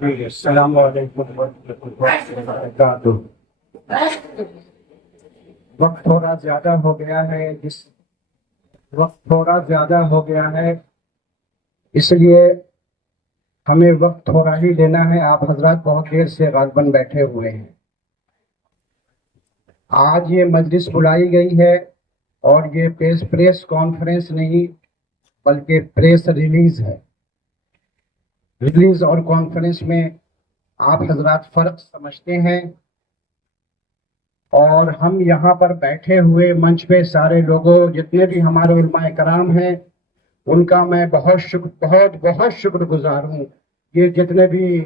अस्सलाम वालेकुम वरहमतुल्लाहि वबरकातुहू। वक्त थोड़ा ज्यादा हो गया है इसलिए हमें वक्त थोड़ा ही लेना है। आप हजरत बहुत देर से गालबन बैठे हुए हैं। आज ये मजलिस बुलाई गई है और ये प्रेस कॉन्फ्रेंस नहीं बल्कि प्रेस रिलीज है। रिलीज और कॉन्फ्रेंस में आप हजरात फर्क समझते हैं। और हम यहाँ पर बैठे हुए मंच पे सारे लोगों, जितने भी हमारे उलमाए कराम हैं, उनका मैं बहुत शुक्रगुजार हूँ। ये जितने भी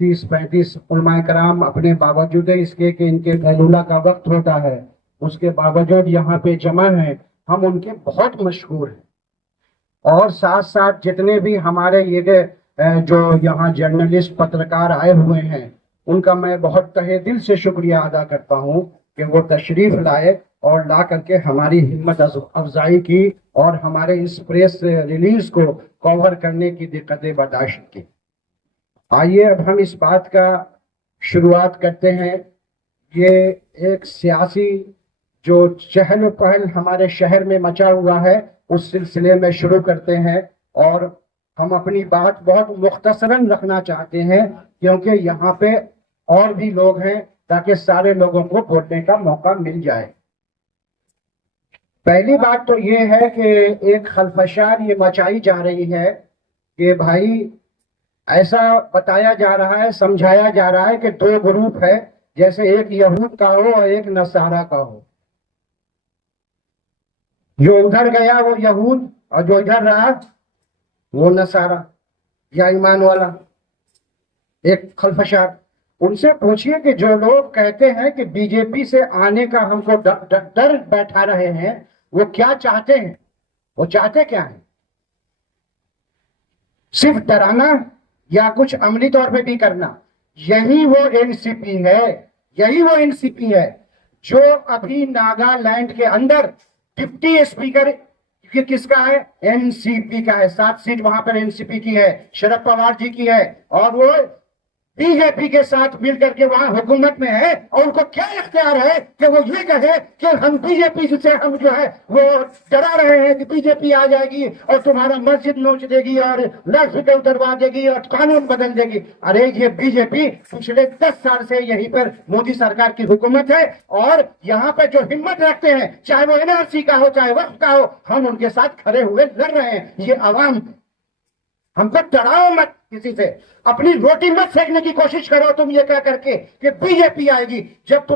30-35 उलमाए कराम अपने बावजूद इसके कि इनके कैलूला का वक्त होता है, उसके बावजूद यहाँ पे जमा है, हम उनके बहुत मशहूर हैं। और साथ साथ जितने भी हमारे ये जो यहाँ जर्नलिस्ट पत्रकार आए हुए हैं, उनका मैं बहुत तहे दिल से शुक्रिया अदा करता हूँ कि वो तशरीफ लाए और ला करके हमारी हिम्मत अफजाई की और हमारे इस प्रेस रिलीज को कवर करने की दिक्कतें बर्दाश्त की। आइए अब हम इस बात का शुरुआत करते हैं। ये एक सियासी जो चहल पहल हमारे शहर में मचा हुआ है, उस सिलसिले में शुरू करते हैं। और हम अपनी बात बहुत मुख्तसरन रखना चाहते हैं क्योंकि यहाँ पे और भी लोग हैं, ताकि सारे लोगों को बोलने का मौका मिल जाए। पहली बात तो ये है कि एक खलफशार ये मचाई जा रही है कि भाई ऐसा बताया जा रहा है, समझाया जा रहा है कि दो ग्रुप है, जैसे एक यहूद का हो और एक नसारा का हो। जो उधर गया वो यहूद और जो इधर रहा वो नसारा या ईमान वाला। एक खलफशार, उनसे पूछिए कि जो लोग कहते हैं कि बीजेपी से आने का हमको डर बैठा रहे हैं, वो क्या चाहते हैं? वो चाहते क्या है? सिर्फ डराना या कुछ अमली तौर पे भी करना? यही वो एनसीपी है, यही वो एनसीपी है जो अभी नागालैंड के अंदर डिप्टी स्पीकर किसका है? एनसीपी का है। 7 सीट वहां पर एनसीपी की है, शरद पवार जी की है, और वो बीजेपी के साथ मिलकर के वहां हुकूमत में है। और उनको क्या इख्तियार है कि वो ये कहे कि हम बीजेपी से हम जो है वो डरा रहे हैं कि बीजेपी आ जाएगी और तुम्हारा मस्जिद नोच देगी और लाइट उतरवा देगी और कानून बदल देगी। अरे ये बीजेपी पिछले 10 साल से यहीं पर मोदी सरकार की हुकूमत है, और यहाँ पे जो हिम्मत रखते हैं, चाहे वो एनआरसी का हो चाहे वक्त का हो, हम उनके साथ खड़े हुए लड़ रहे हैं। ये अवाम, हमको डराओ मत किसी से, अपनी रोटी मत फेंकने की कोशिश करो तुम ये कह करके कि बीजेपी आएगी, जब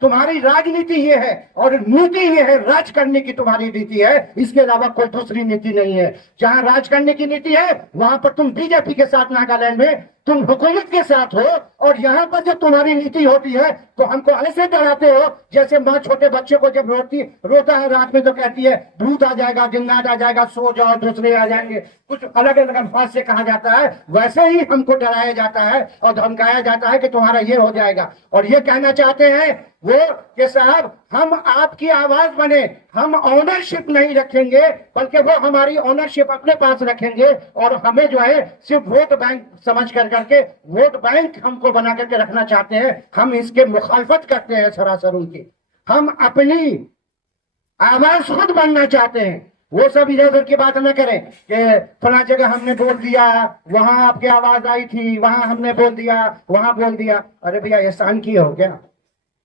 तुम्हारी राजनीति ये है और नीति ये है, राज करने की तुम्हारी नीति है, इसके अलावा कोई दूसरी नीति नहीं है। जहां राज करने की नीति है वहां पर तुम बीजेपी के साथ नागालैंड में तुम हुकूमत के साथ हो, और यहाँ पर जब तुम्हारी नीति होती है तो हमको ऐसे डराते हो जैसे माँ छोटे बच्चे को जब रोता है रात में तो कहती है भूत आ जाएगा, जिन्नात आ जाएगा, सो जाओ, दूसरे आ जाएंगे, कुछ अलग अलग अल्फाज से कहा जाता है। वैसे ही हमको डराया जाता है और धमकाया जाता है कि तुम्हारा ये हो जाएगा। और ये कहना चाहते हैं वो कि साहब हम आपकी आवाज बने, हम ऑनरशिप नहीं रखेंगे बल्कि वो हमारी ऑनरशिप अपने पास रखेंगे, और हमें जो है सिर्फ वोट बैंक समझ करके वोट बैंक हमको बना करके रखना चाहते हैं। हम इसके मुखालफत करते हैं सरासर उनकी। हम अपनी आवाज खुद बनना चाहते हैं। वो सब इधर उधर की बात न करें कि फला जगह हमने बोल दिया, वहां आपकी आवाज आई थी, वहां हमने बोल दिया, वहां बोल दिया। अरे भैया एहसान किए हो क्या?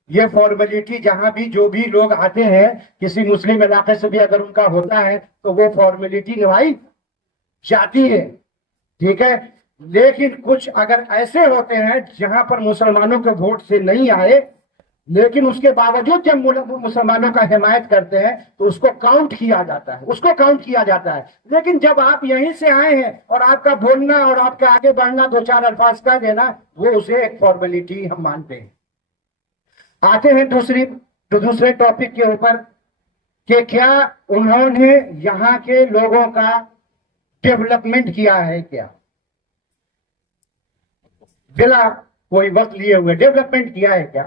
ये फॉर्मेलिटी जहां भी जो भी लोग आते हैं, किसी मुस्लिम इलाके से भी अगर उनका होता है तो वो फॉर्मेलिटी निभाई जाती है, ठीक है। लेकिन कुछ अगर ऐसे होते हैं जहां पर मुसलमानों के वोट से नहीं आए, लेकिन उसके बावजूद जब मुसलमानों का हिमायत करते हैं तो उसको काउंट किया जाता है, लेकिन जब आप यहीं से आए हैं और आपका बोलना और आपका आगे बढ़ना 2-4 अल्फाज कह देना, वो उसे एक फॉर्मेलिटी हम मानते हैं। आते हैं दूसरे टॉपिक के ऊपर कि क्या उन्होंने यहाँ के लोगों का डेवलपमेंट किया है? क्या बिना कोई वक्त लिए हुए डेवलपमेंट किया है क्या?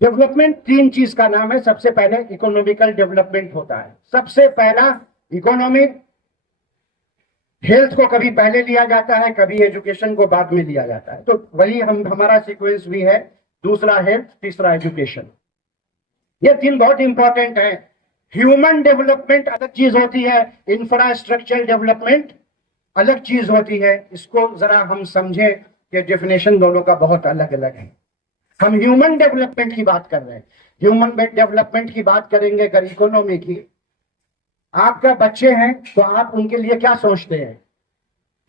डेवलपमेंट 3 चीज का नाम है। सबसे पहले इकोनॉमिकल डेवलपमेंट होता है। सबसे पहला इकोनॉमिक, हेल्थ को कभी पहले लिया जाता है, कभी एजुकेशन को बाद में लिया जाता है। तो वही हमारा सीक्वेंस भी है, दूसरा हेल्थ, तीसरा एजुकेशन। ये तीन बहुत इंपॉर्टेंट है। ह्यूमन डेवलपमेंट अलग चीज होती है, इंफ्रास्ट्रक्चर डेवलपमेंट अलग चीज होती है। इसको जरा हम समझें कि डेफिनेशन दोनों का बहुत अलग अलग है। हम ह्यूमन डेवलपमेंट की बात कर रहे हैं। ह्यूमन डेवलपमेंट की बात करेंगे अगर इकोनॉमी की। आपका बच्चे हैं तो आप उनके लिए क्या सोचते हैं?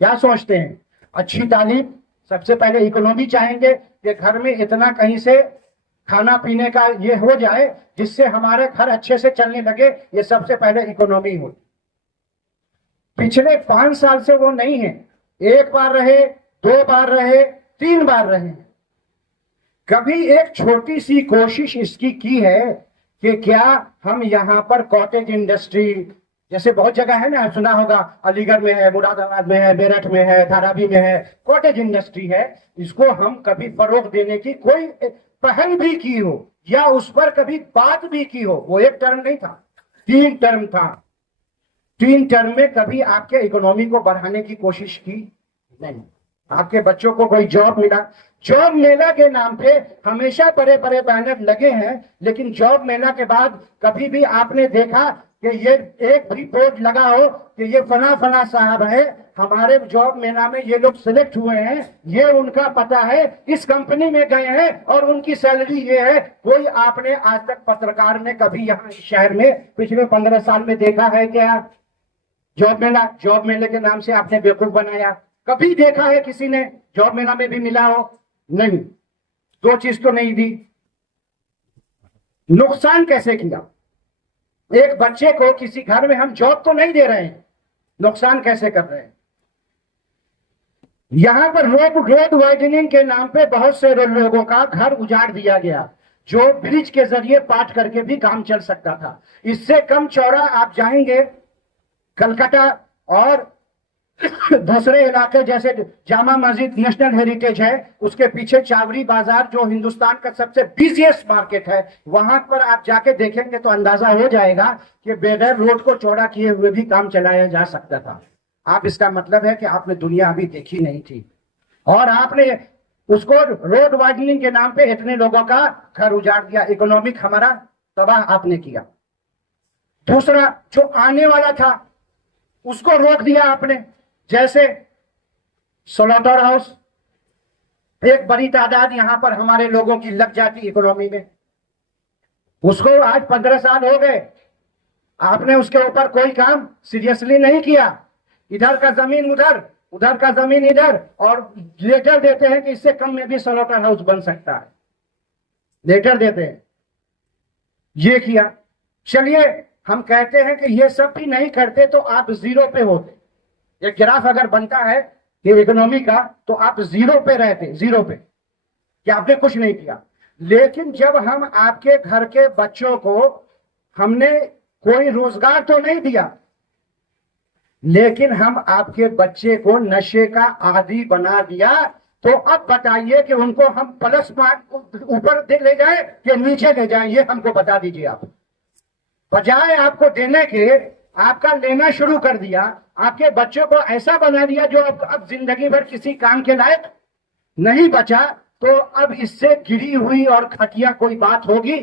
क्या सोचते हैं? अच्छी तालीम, सबसे पहले इकोनॉमी चाहेंगे कि घर में इतना कहीं से खाना पीने का ये हो जाए जिससे हमारे घर अच्छे से चलने लगे। ये सबसे पहले इकोनॉमी हो। पिछले 5 साल से वो नहीं है। 1 बार रहे, 2 बार रहे, 3 बार रहे, कभी एक छोटी सी कोशिश इसकी की है कि क्या हम यहाँ पर कॉटेज इंडस्ट्री, जैसे बहुत जगह है ना, सुना होगा, अलीगढ़ में है, मुरादाबाद में है, मेरठ में है, धारावी में है, कॉटेज इंडस्ट्री है। इसको हम कभी फरोग देने की कोई पहल भी की हो या उस पर कभी बात भी की हो? वो 1 टर्म नहीं था, 3 टर्म था। 3 टर्म में कभी आपके इकोनॉमी को बढ़ाने की कोशिश की नहीं। आपके बच्चों को कोई जॉब मिला, जॉब मेला के नाम पे हमेशा बड़े बड़े बैनर लगे हैं, लेकिन जॉब मेला के बाद कभी भी आपने देखा कि ये एक भी बोर्ड लगा हो कि ये फला फला साहब है, हमारे जॉब मेला में ये लोग सिलेक्ट हुए हैं, ये उनका पता है, इस कंपनी में गए हैं और उनकी सैलरी ये है? कोई आपने आज तक पत्रकार ने कभी यहाँ शहर में पिछले 15 साल में देखा है क्या? जॉब मेला, जॉब मेले के नाम से आपने बेवकूफ बनाया। कभी देखा है किसी ने जॉब मेला में भी मिला हो? नहीं। 2 चीज तो नहीं दी। नुकसान कैसे किया? एक बच्चे को किसी घर में हम जॉब तो नहीं दे रहे हैं, नुकसान कैसे कर रहे हैं? यहां पर रोड वाइडनिंग के नाम पे बहुत से लोगों का घर उजाड़ दिया गया, जो ब्रिज के जरिए पाट करके भी काम चल सकता था। इससे कम चौड़ा आप जाएंगे कलकत्ता और दूसरे इलाके जैसे जामा मस्जिद नेशनल हेरिटेज है, उसके पीछे चावड़ी बाजार जो हिंदुस्तान का सबसे बिजिएस्ट मार्केट है, वहां पर आप जाके देखेंगे तो अंदाजा हो जाएगा कि बगैर रोड को चौड़ा किए हुए भी काम चलाया जा सकता था। आप, इसका मतलब है कि आपने दुनिया अभी देखी नहीं थी और आपने उसको रोड वाइडनिंग के नाम पे इतने लोगों का घर उजाड़ दिया। इकोनॉमिक हमारा तबाह आपने किया। दूसरा, जो आने वाला था उसको रोक दिया आपने। जैसे स्लॉटर हाउस, एक बड़ी तादाद यहां पर हमारे लोगों की लग जाती इकोनॉमी में, उसको आज 15 साल हो गए, आपने उसके ऊपर कोई काम सीरियसली नहीं किया। इधर का जमीन उधर, उधर का जमीन इधर, और लेटर देते हैं कि इससे कम में भी स्लॉटर हाउस बन सकता है, लेटर देते हैं। ये किया। चलिए हम कहते हैं कि ये सब भी नहीं करते तो आप जीरो पे होते। एक ग्राफ अगर बनता है ये इकोनॉमी का तो आप जीरो पे रहते, जीरो पे, कि आपने कुछ नहीं किया। लेकिन जब हम आपके घर के बच्चों को, हमने कोई रोजगार तो नहीं दिया, लेकिन हम आपके बच्चे को नशे का आदी बना दिया, तो अब बताइए कि उनको हम प्लस मार्क ऊपर ले जाए कि नीचे ले जाए? ये हमको बता दीजिए आप। बजाय आपको देने के, आपका लेना शुरू कर दिया, आपके बच्चों को ऐसा बना दिया जो अब जिंदगी भर किसी काम के लायक नहीं बचा। तो अब इससे गिरी हुई और घटिया कोई बात होगी?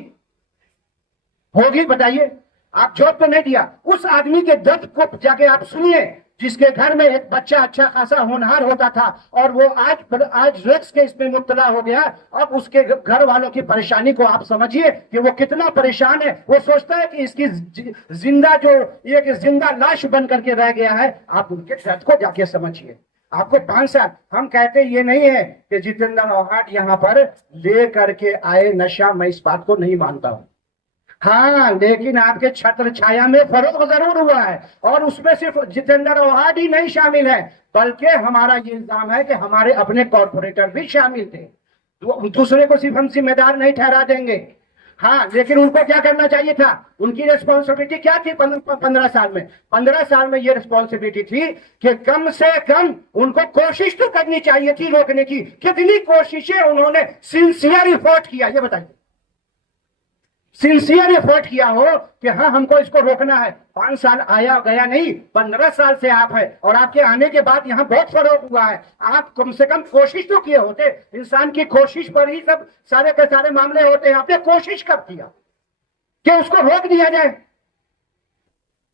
होगी? बताइए। आप जॉब तो नहीं दिया, उस आदमी के दर्द को जाके आप सुनिए जिसके घर में एक बच्चा अच्छा खासा होनहार होता था और वो आज ड्रग्स के इसमें मुब्तला हो गया। अब उसके घर वालों की परेशानी को आप समझिए कि वो कितना परेशान है। वो सोचता है कि इसकी जिंदा, जो एक जिंदा लाश बन करके रह गया है। आप उनके दर्द को जाके समझिए। आपको 5 साल, हम कहते ये नहीं है कि जितेंद्र औहाट यहाँ पर ले करके आए नशा, मैं इस बात को नहीं मानता हूं। हाँ, लेकिन आपके छत्र छाया में फरोग जरूर हुआ है, और उसमें सिर्फ जितेंद्र औहाट ही नहीं शामिल है, बल्कि हमारा ये इल्जाम है कि हमारे अपने कॉर्पोरेटर भी शामिल थे। दूसरे को सिर्फ हम जिम्मेदार नहीं ठहरा देंगे। हाँ, लेकिन उनको क्या करना चाहिए था? उनकी रिस्पॉन्सिबिलिटी क्या थी 15 साल में? 15 साल में ये रिस्पॉन्सिबिलिटी थी कि कम से कम उनको कोशिश तो करनी चाहिए थी रोकने की। कितनी कोशिशें उन्होंने सिंसियर एफर्ट किया, ये बताइए। सिंसियर एफर्ट किया हो कि हाँ हमको इसको रोकना है। 5 साल आया गया नहीं, 15 साल से आप है, और आपके आने के बाद यहाँ बहुत फर्क हुआ है। आप कम से कम कोशिश तो किए होते। इंसान की कोशिश पर ही सब सारे के सारे मामले होते हैं। आपने कोशिश कब किया कि उसको रोक दिया जाए?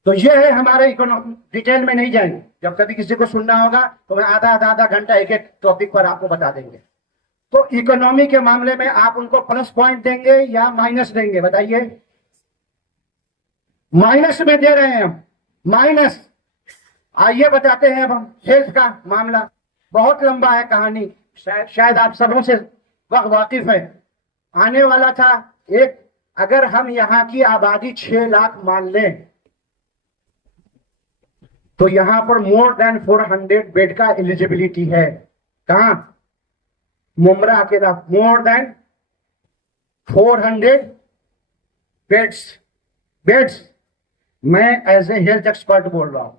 तो ये है हमारे इकोनॉमी। डिटेल में नहीं जाएंगे, जब कभी किसी को सुनना होगा तो मैं आधा घंटा एक एक टॉपिक पर आपको बता देंगे। तो इकोनॉमी के मामले में आप उनको प्लस पॉइंट देंगे या माइनस देंगे, बताइए? माइनस में दे रहे हैं हम, माइनस। आइए बताते हैं अब हम हेल्थ का मामला। बहुत लंबा है कहानी, शायद आप सबों से वाकिफ है। आने वाला था एक, अगर हम यहाँ की आबादी 6 लाख मान लें तो यहां पर मोर देन 400 बेड का एलिजिबिलिटी है। कहां? मुमरा अकेला मोर देन 400 बेड्स। मैं एज ए हेल्थ एक्सपर्ट बोल रहा हूं,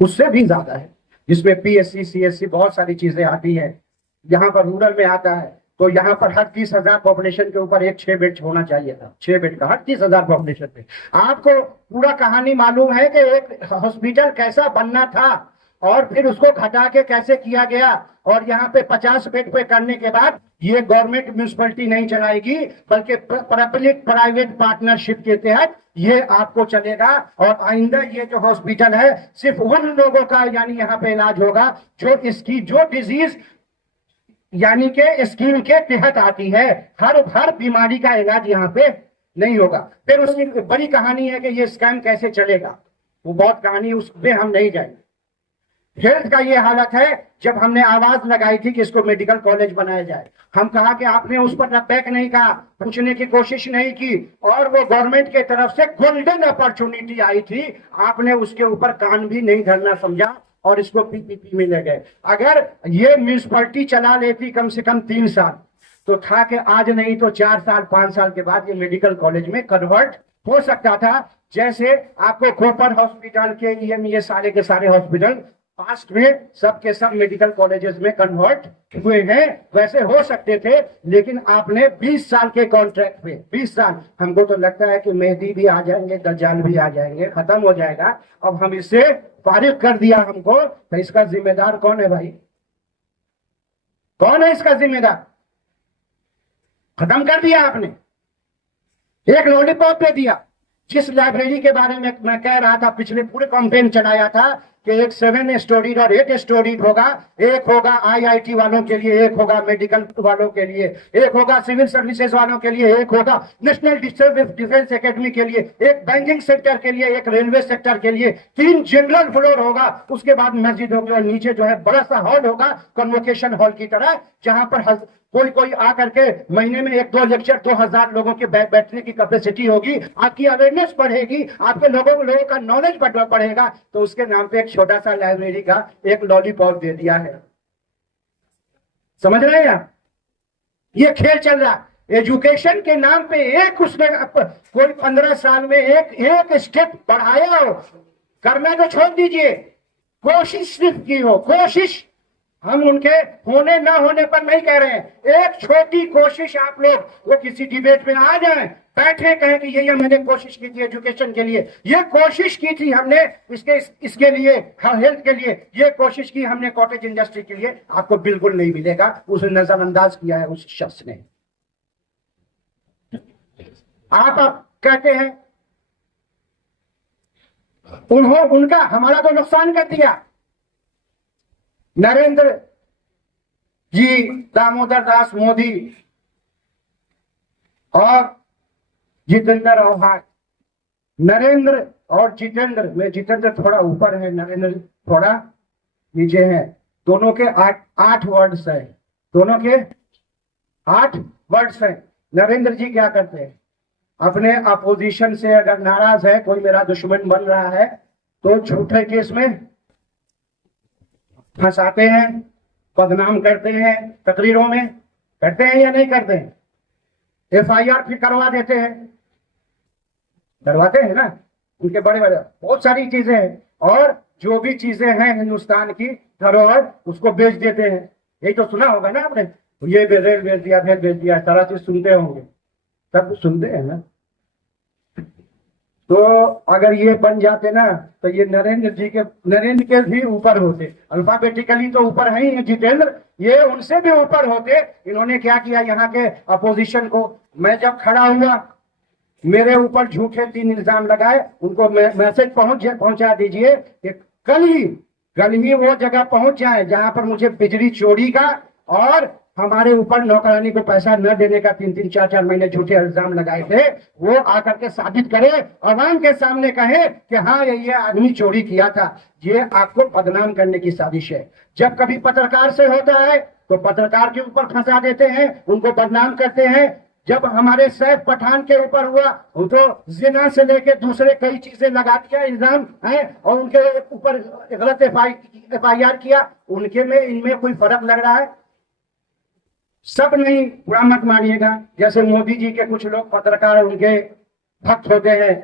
उससे भी ज्यादा है, जिसमें पीएससी सीएससी बहुत सारी चीजें आती है। यहां पर रूरल में आता है तो यहां पर हर 30,000 पॉपुलेशन के ऊपर एक 6 बेड होना चाहिए था। 6 बेड का हर 30,000 पॉपुलेशन पे। आपको पूरा कहानी मालूम है कि एक हॉस्पिटल कैसा बनना था और फिर उसको घटा के कैसे किया गया, और यहाँ पे 50 बेड पे करने के बाद ये गवर्नमेंट म्यूनिसिपैलिटी नहीं चलाएगी बल्कि पब्लिक प्राइवेट पार्टनरशिप के तहत ये आपको चलेगा। और आइंदा ये जो हॉस्पिटल है सिर्फ उन लोगों का यानी यहाँ पे इलाज होगा जो इसकी जो डिजीज यानी के स्कीम के तहत आती है। हर बीमारी का इलाज यहाँ पे नहीं होगा। फिर उसकी बड़ी कहानी है कि ये स्कैम कैसे चलेगा, वो बहुत कहानी, उसमें हम नहीं जाएंगे। हेल्थ का ये हालत है, जब हमने आवाज लगाई थी कि इसको मेडिकल कॉलेज बनाया जाए, हम कहा कि आपने उस पर बैक नहीं कहा, पूछने की कोशिश नहीं की, और वो गवर्नमेंट के तरफ से गोल्डन अपॉर्चुनिटी आई थी, आपने उसके ऊपर कान भी नहीं धरना समझा और इसको पीपीपी में ले गए। अगर ये म्यूनिसिपैलिटी चला लेती कम से कम 3 साल तो था कि आज नहीं तो 4 साल 5 साल के बाद ये मेडिकल कॉलेज में कन्वर्ट हो सकता था। जैसे आपको खोपर हॉस्पिटल के ये सारे के सारे हॉस्पिटल पास्ट में सब के सब मेडिकल कॉलेजेस में कन्वर्ट हुए हैं, वैसे हो सकते थे। लेकिन आपने 20 साल के कॉन्ट्रैक्ट पे 20 साल, हमको तो लगता है कि मेहदी भी आ जाएंगे, दज्जाल भी आ जाएंगे, खत्म हो जाएगा। अब हम इससे फारिग कर दिया हमको, तो इसका जिम्मेदार कौन है भाई? कौन है इसका जिम्मेदार? खत्म कर दिया आपने, एक लॉलीपॉप दे दिया। जिस लाइब्रेरी के बारे में मैं कह रहा था, पिछले पूरे कैंपेन चलाया था कि एक 7 स्टोरीड और 8 स्टोरीड होगा, एक होगा आईआईटी वालों के लिए, एक होगा मेडिकल वालों के लिए, एक होगा सिविल सर्विसेज वालों के लिए, एक होगा नेशनल डिफेंस एकेडमी के लिए, एक बैंकिंग सेक्टर के लिए, एक रेलवे सेक्टर के लिए, 3 जनरल फ्लोर होगा, उसके बाद मस्जिद होगी और नीचे जो है बड़ा सा हॉल होगा कन्वोकेशन हॉल की तरह, जहां पर कोई आकर के महीने में 1-2 लेक्चर 2000 लोगों के बैठने की कैपेसिटी होगी। आपकी अवेयरनेस बढ़ेगी, आपके लोगों का नॉलेज बढ़ेगा। तो उसके नाम पे एक छोटा सा लाइब्रेरी का एक लॉलीपॉप दे दिया है। समझ रहे हैं आप? ये खेल चल रहा। एजुकेशन के नाम पे एक उसने कोई 15 साल में एक स्टेप बढ़ाया हो, करना तो छोड़ दीजिए, कोशिश सिर्फ की हो, कोशिश। हम उनके होने ना होने पर नहीं कह रहे हैं, एक छोटी कोशिश आप लोग वो किसी डिबेट में आ जाएं, बैठे कहें कि ये मैंने कोशिश की थी एजुकेशन के लिए, ये कोशिश की थी हमने इसके लिए, हेल्थ के लिए, ये कोशिश की हमने कॉटेज इंडस्ट्री के लिए। आपको बिल्कुल नहीं मिलेगा, उसने नजरअंदाज किया है उस शख्स ने। आप कहते हैं उनका हमारा तो नुकसान कर दिया। नरेंद्र जी, दामोदर दास मोदी और जितेंद्र आव्हाड, नरेंद्र और जितेंद्र में जितेंद्र थोड़ा ऊपर है, नरेंद्र थोड़ा नीचे है। दोनों के 8 वर्ड्स है, दोनों के 8 वर्ड्स है। नरेंद्र जी क्या करते हैं? अपने अपोजिशन से अगर नाराज है, कोई मेरा दुश्मन बन रहा है, तो झूठे केस में फंसाते हैं, बदनाम करते हैं, तकरीरों में करते हैं या नहीं करते हैं? एफआईआर फिर करवा देते हैं, करवाते हैं ना, उनके बड़े बहुत सारी चीजें हैं। और जो भी चीजें हैं हिंदुस्तान की धरोहर, उसको बेच देते हैं। यही तो सुना होगा ना आपने, ये रेल भेज दिया, भेज दिया, सारा चीज सुनते होंगे, सब कुछ सुनते हैं ना। तो अगर ये बन जाते ना तो ये नरेंद्र के भी ऊपर होते, अल्फाबेटिकली तो ऊपर है ही जितेंद्र, ये उनसे भी ऊपर होते। इन्होंने क्या किया, यहाँ के अपोजिशन को, मैं जब खड़ा हुआ मेरे ऊपर झूठे 3 इल्जाम लगाए, उनको मैसेज पहुंचा दीजिए कि कल ही वो जगह पहुंच जाए जहां पर मुझे बिजली चोरी का और हमारे ऊपर नौकरानी को पैसा न देने का 3-3, 4-4 महीने झूठे इल्जाम लगाए थे, वो आकर के साबित करे, आवाम के सामने कहे कि हाँ ये आदमी चोरी किया था। ये आपको बदनाम करने की साजिश है। जब कभी पत्रकार से होता है तो पत्रकार के ऊपर फंसा देते हैं, उनको बदनाम करते हैं। जब हमारे सैफ पठान के ऊपर हुआ तो जिना से लेके दूसरे कई चीजें लगा दिया इल्जाम है और उनके ऊपर गलत FIR किया। उनके में इनमें कोई फर्क लग रहा है? सब नहीं, बुरा मत मानिएगा। जैसे मोदी जी के कुछ लोग पत्रकार उनके भक्त होते हैं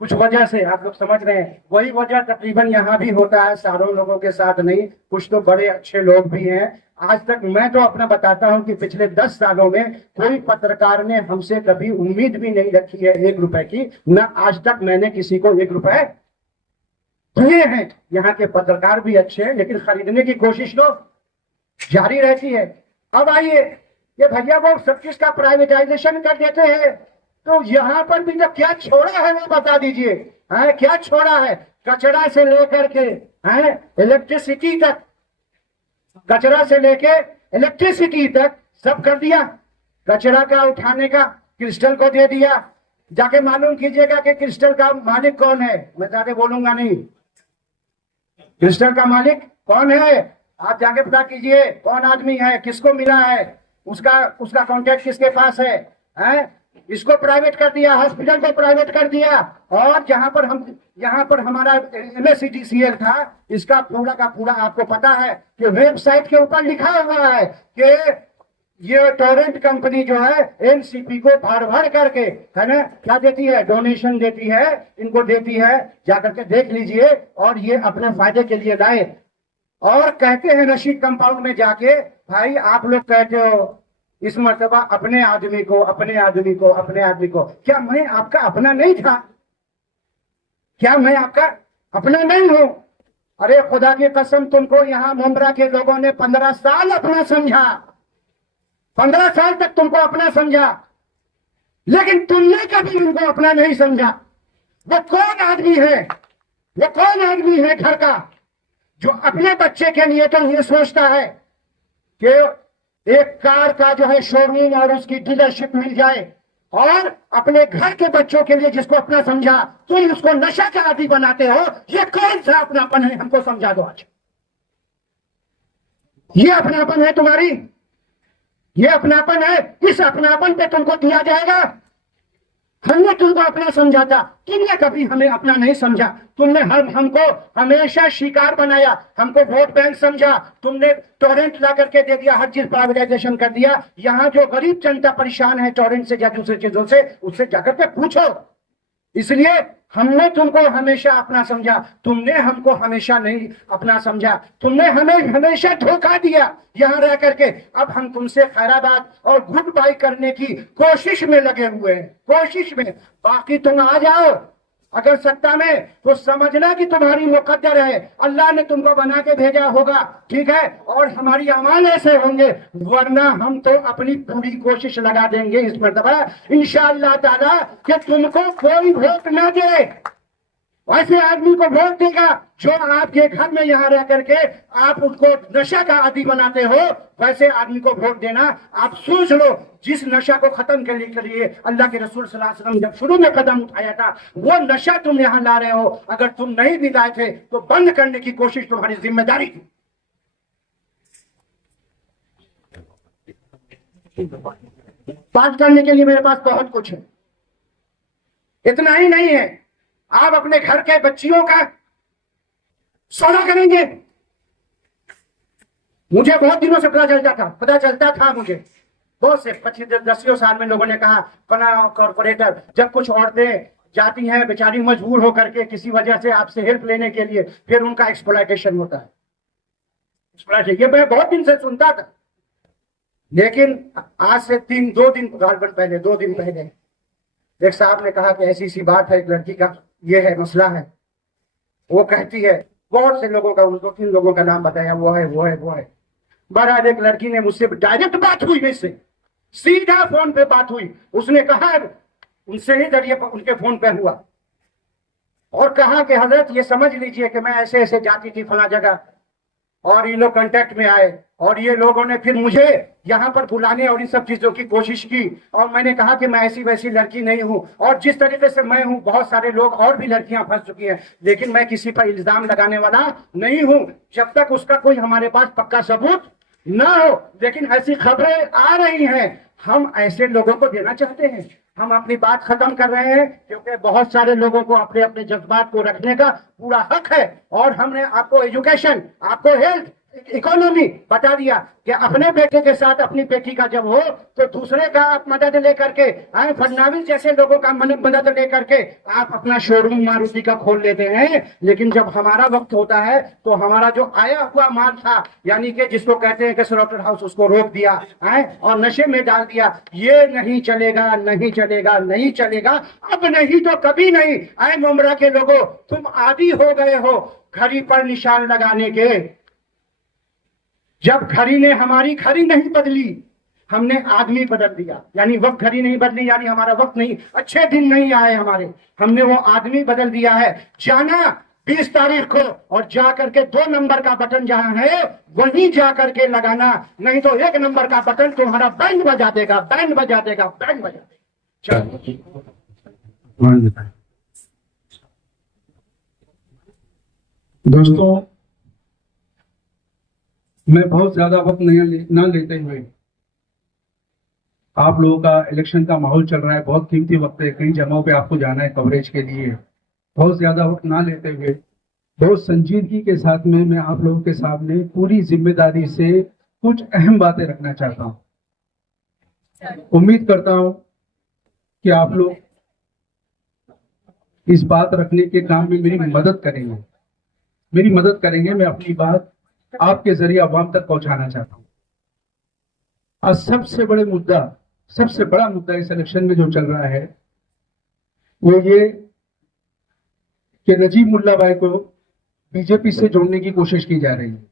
कुछ वजह से, आप लोग समझ रहे हैं, वही वजह तकरीबन यहाँ भी होता है, सारों लोगों के साथ नहीं, कुछ तो बड़े अच्छे लोग भी हैं। आज तक मैं तो अपना बताता हूं कि पिछले 10 सालों में कोई पत्रकार ने हमसे कभी उम्मीद भी नहीं रखी है 1 रुपए की, न आज तक मैंने किसी को 1 रुपए दिए हैं। यहाँ के पत्रकार भी अच्छे हैं, लेकिन खरीदने की कोशिश तो जारी रहती है। अब आइए, ये भैया वो सब चीज का प्राइवेटाइजेशन कर देते हैं, तो यहाँ पर भी जब क्या छोड़ा है वो बता दीजिए। क्या छोड़ा है? कचरा से लेकर के इलेक्ट्रिसिटी तक, कचरा से लेके इलेक्ट्रिसिटी तक सब कर दिया। कचरा का उठाने का क्रिस्टल को दे दिया। जाके मालूम कीजिएगा कि क्रिस्टल का मालिक कौन है। मैं ज्यादा बोलूंगा नहीं, क्रिस्टल का मालिक कौन है आप जाके पता कीजिए, कौन आदमी है, किसको मिला है, उसका कॉन्टेक्ट किसके पास है? इसको प्राइवेट कर दिया, हॉस्पिटल को प्राइवेट कर दिया। और यहाँ पर हमारा MSCDCL था, इसका पूरा का पूरा आपको पता है कि वेबसाइट के ऊपर लिखा हुआ है कि ये टोरेंट कंपनी जो है NCP को भर करके, है ना, क्या देती है, डोनेशन देती है, इनको देती है। जाकर के देख लीजिए। और ये अपने फायदे के लिए लाए और कहते हैं रशीद कंपाउंड में जाके, भाई आप लोग कहते हो इस मर्तबा अपने आदमी को, क्या मैं आपका अपना नहीं था? क्या मैं आपका अपना नहीं हूं? अरे खुदा की कसम, तुमको यहाँ मुंब्रा के लोगों ने 15 साल अपना समझा, 15 साल तक तुमको अपना समझा, लेकिन तुमने कभी उनको अपना नहीं समझा। वो कौन आदमी है, वो कौन आदमी है घर का जो अपने बच्चे के लिए तो ये सोचता है कि एक कार का जो है शोरूम और उसकी डीलरशिप मिल जाए, और अपने घर के बच्चों के लिए जिसको अपना समझा तुम उसको नशा का आदी बनाते हो। ये कौन सा अपनापन है? हमको समझा दो आज। ये अपनापन है तुम्हारी? ये अपनापन है? इस अपनापन पे तुमको दिया जाएगा? हमने तुमको अपना समझा था, तुमने कभी हमें अपना नहीं समझा। तुमने हमको हमेशा शिकार बनाया, हमको वोट बैंक समझा। तुमने टोरेंट ला करके दे दिया, हर चीज प्राइवेटाइजेशन कर दिया। यहाँ जो गरीब जनता परेशान है टोरेंट से या दूसरी चीजों से, उससे जाकर के पूछो। इसलिए हमने तुमको हमेशा अपना समझा, तुमने हमको हमेशा नहीं अपना समझा। तुमने हमें हमेशा धोखा दिया यहाँ रह करके। अब हम तुमसे खैराबाद और गुड बाय करने की कोशिश में लगे हुए हैं, कोशिश में। बाकी तुम आ जाओ अगर सत्ता में, तो समझना कि तुम्हारी मुकद्दर है, अल्लाह ने तुमको बना के भेजा होगा, ठीक है। और हमारी अमाल ऐसे होंगे, वरना हम तो अपनी पूरी कोशिश लगा देंगे इस मर्तबा इंशाअल्लाह ताला कि तुमको कोई वोट न दे। ऐसे आदमी को वोट देगा जो आपके घर में यहाँ रह करके आप उसको नशा का आदी बनाते हो, वैसे आदमी को वोट देना। आप सोच लो, जिस नशा को खत्म करने के लिए अल्लाह के रसूल सल्लल्लाहु अलैहि वसल्लम जब शुरू में कदम उठाया था, वो नशा तुम यहाँ ला रहे हो। अगर तुम नहीं भी लाए थे तो बंद करने की कोशिश तुम्हारी जिम्मेदारी थी। बात करने के लिए मेरे पास बहुत कुछ है। इतना ही नहीं है, आप अपने घर के बच्चियों का सौदा करेंगे। मुझे बहुत दिनों से पता चलता था मुझे बहुत से 25-10 साल में लोगों ने कहा, बना कॉर्पोरेटर, जब कुछ औरतें जाती हैं बेचारी मजबूर होकर के किसी वजह से आपसे हेल्प लेने के लिए, फिर उनका एक्सप्लॉयटेशन होता है। ये मैं बहुत दिन से सुनता था। लेकिन आज से 2 दिन पहले एक साहब ने कहा कि ऐसी सी बात है, एक लड़की का ये है मसला है। वो कहती है, बहुत से लोगों का, 2-3 लोगों का नाम बताया, वो है। बहरहाल एक लड़की ने मुझसे डायरेक्ट बात हुई, मुझसे सीधा फोन पे बात हुई। उसने कहा, उनसे ही जरिए उनके फोन पे हुआ, और कहा कि हजरत ये समझ लीजिए कि मैं ऐसे ऐसे जाती थी फला जगह, और ये लोग कांटेक्ट में आए, और ये लोगों ने फिर मुझे यहाँ पर बुलाने और इन सब चीजों की कोशिश की, और मैंने कहा कि मैं ऐसी वैसी लड़की नहीं हूँ, और जिस तरीके से मैं हूँ बहुत सारे लोग और भी लड़कियां फंस चुकी हैं, लेकिन मैं किसी पर इल्जाम लगाने वाला नहीं हूँ जब तक उसका कोई हमारे पास पक्का सबूत ना हो। लेकिन ऐसी खबरें आ रही हैं, हम ऐसे लोगों को देना चाहते हैं। हम अपनी बात खत्म कर रहे हैं, क्योंकि बहुत सारे लोगों को अपने अपने जज्बात को रखने का पूरा हक है, और हमने आपको एजुकेशन, आपको हेल्थ, इकोनॉमी बता दिया कि अपने बेटे के साथ अपनी बेटी का जब हो तो दूसरे का आप मदद लेकर के, फडणवीस जैसे लोगों का मदद लेकर के आप अपना शोरूम मारुति का खोल लेते हैं। लेकिन जब हमारा वक्त होता है तो हमारा जो आया हुआ माल था, यानी कि जिसको कहते हैं कि स्लॉटर हाउस, उसको रोक दिया और नशे में डाल दिया। ये नहीं चलेगा, नहीं चलेगा, नहीं चलेगा, अब नहीं तो कभी नहीं। आए मुमरा के लोगों, तुम आदी हो गए हो घड़ी पर निशान लगाने के। जब घड़ी ने हमारी घड़ी नहीं बदली, हमने आदमी बदल दिया, यानी वक्त घड़ी नहीं बदली, यानी हमारा वक्त नहीं, अच्छे दिन नहीं आए हमारे, हमने वो आदमी बदल दिया है। जाना 20 तारीख को, और जा करके 2 नंबर का बटन जहां है वहीं जा करके लगाना, नहीं तो 1 नंबर का बटन तुम्हारा बैंड बजा देगा, बैंड बजा देगा, बैंड बजा देगा। दोस्तों, मैं बहुत ज्यादा वक्त ना लेते हुए, आप लोगों का इलेक्शन का माहौल चल रहा है, बहुत कीमती वक्त है, कई जगहों पे आपको जाना है कवरेज के लिए, बहुत ज्यादा वक्त ना लेते हुए बहुत संजीदगी के साथ में मैं आप लोगों के सामने पूरी जिम्मेदारी से कुछ अहम बातें रखना चाहता हूं। उम्मीद करता हूं कि आप लोग इस बात रखने के काम में मेरी मदद करेंगे। मैं अपनी बात आपके जरिए अवाम तक पहुंचाना चाहता हूं। आज सबसे बड़ा मुद्दा इस इलेक्शन में जो चल रहा है वो ये कि नजीब मुल्ला भाई को बीजेपी से जोड़ने की कोशिश की जा रही है,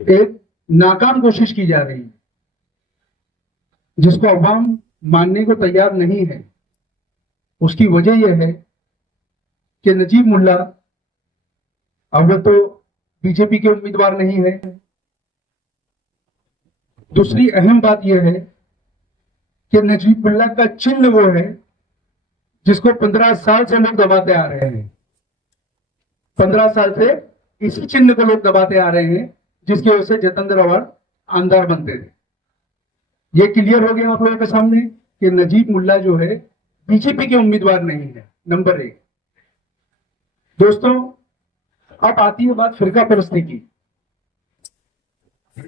एक नाकाम कोशिश की जा रही है, जिसको अवाम मानने को तैयार नहीं है। उसकी वजह यह है कि नजीब मुल्ला अब तो बीजेपी के उम्मीदवार नहीं है। दूसरी अहम बात यह है कि नजीब मुल्ला का चिन्ह वो है जिसको 15 साल से लोग दबाते आ रहे हैं। 15 साल से इसी चिन्ह को लोग दबाते आ रहे हैं, जिसकी वजह से जितेंद्र अवार्ड आमदार बनते थे। ये क्लियर हो गया आप लोगों के सामने कि नजीब मुल्ला जो है बीजेपी के उम्मीदवार नहीं है, नंबर 1। दोस्तों, अब आती है बात फिरका परस्ती की।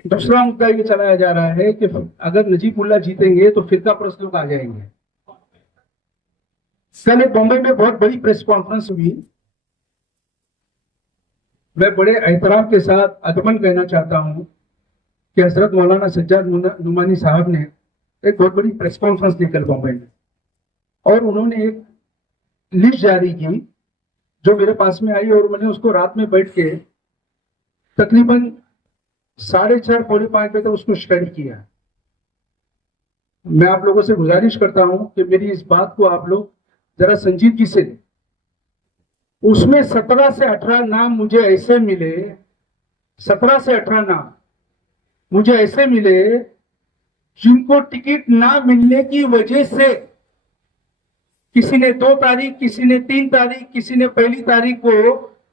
दूसरा मुद्दा ये चलाया जा रहा है कि अगर नजीब मुल्ला जीतेंगे तो फिरका परस्त लोग आ जाएंगे। कल एक बॉम्बे में बहुत बड़ी प्रेस कॉन्फ्रेंस हुई। मैं बड़े एहतराम के साथ अदबन कहना चाहता हूं कि हजरत मौलाना सज्जाद नुमानी साहब ने एक बहुत बड़ी प्रेस कॉन्फ्रेंस दी कल बॉम्बे में, और उन्होंने एक लिस्ट जारी की जो मेरे पास में आई, और मैंने उसको रात में बैठ के तकरीबन 4:30 पौने 5 बजे तक उसको स्टडी किया। मैं आप लोगों से गुजारिश करता हूं कि मेरी इस बात को आप लोग जरा संजीदगी से, उसमें 17 से 18 नाम मुझे ऐसे मिले, 17 से 18 नाम मुझे ऐसे मिले जिनको टिकट ना मिलने की वजह से किसी ने 2 तारीख, किसी ने 3 तारीख, किसी ने 1 तारीख को,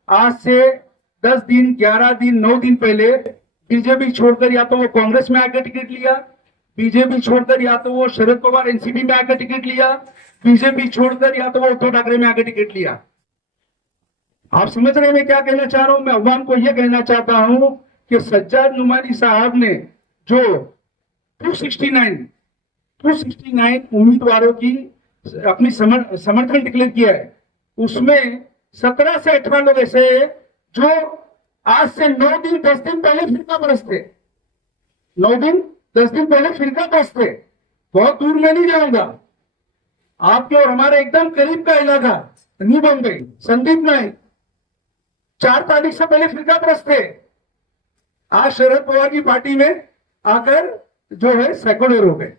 आज से 10 दिन, 11 दिन, 9 दिन पहले बीजेपी छोड़कर या तो वो कांग्रेस में आकर टिकट लिया, बीजेपी छोड़कर या तो वो शरद पवार एनसीपी में आकर टिकट लिया, बीजेपी छोड़कर या तो वो उद्धव ठाकरे में आकर टिकट लिया। आप समझ रहे हैं मैं क्या कहना चाह रहा हूं? मैं अवाम को यह कहना चाहता हूं कि सज्जाद नुमानी साहब ने जो 269 उम्मीदवारों की अपनी समर्थन डिक्लेयर किया है, उसमें 17 से 18 लोग ऐसे जो आज से 9 दिन 10 दिन पहले फिरका परस्त थे। 9 दिन 10 दिन पहले फिरका प्रस्त थे। बहुत दूर में नहीं जाऊंगा, आपके और हमारे एकदम करीब का इलाका न्यू बॉम्बे, संदीप नाइक 4 तारीख से पहले फिरका प्रस्त थे। आज शरद पवार की पार्टी में आकर जो है सेकुलर हो गए।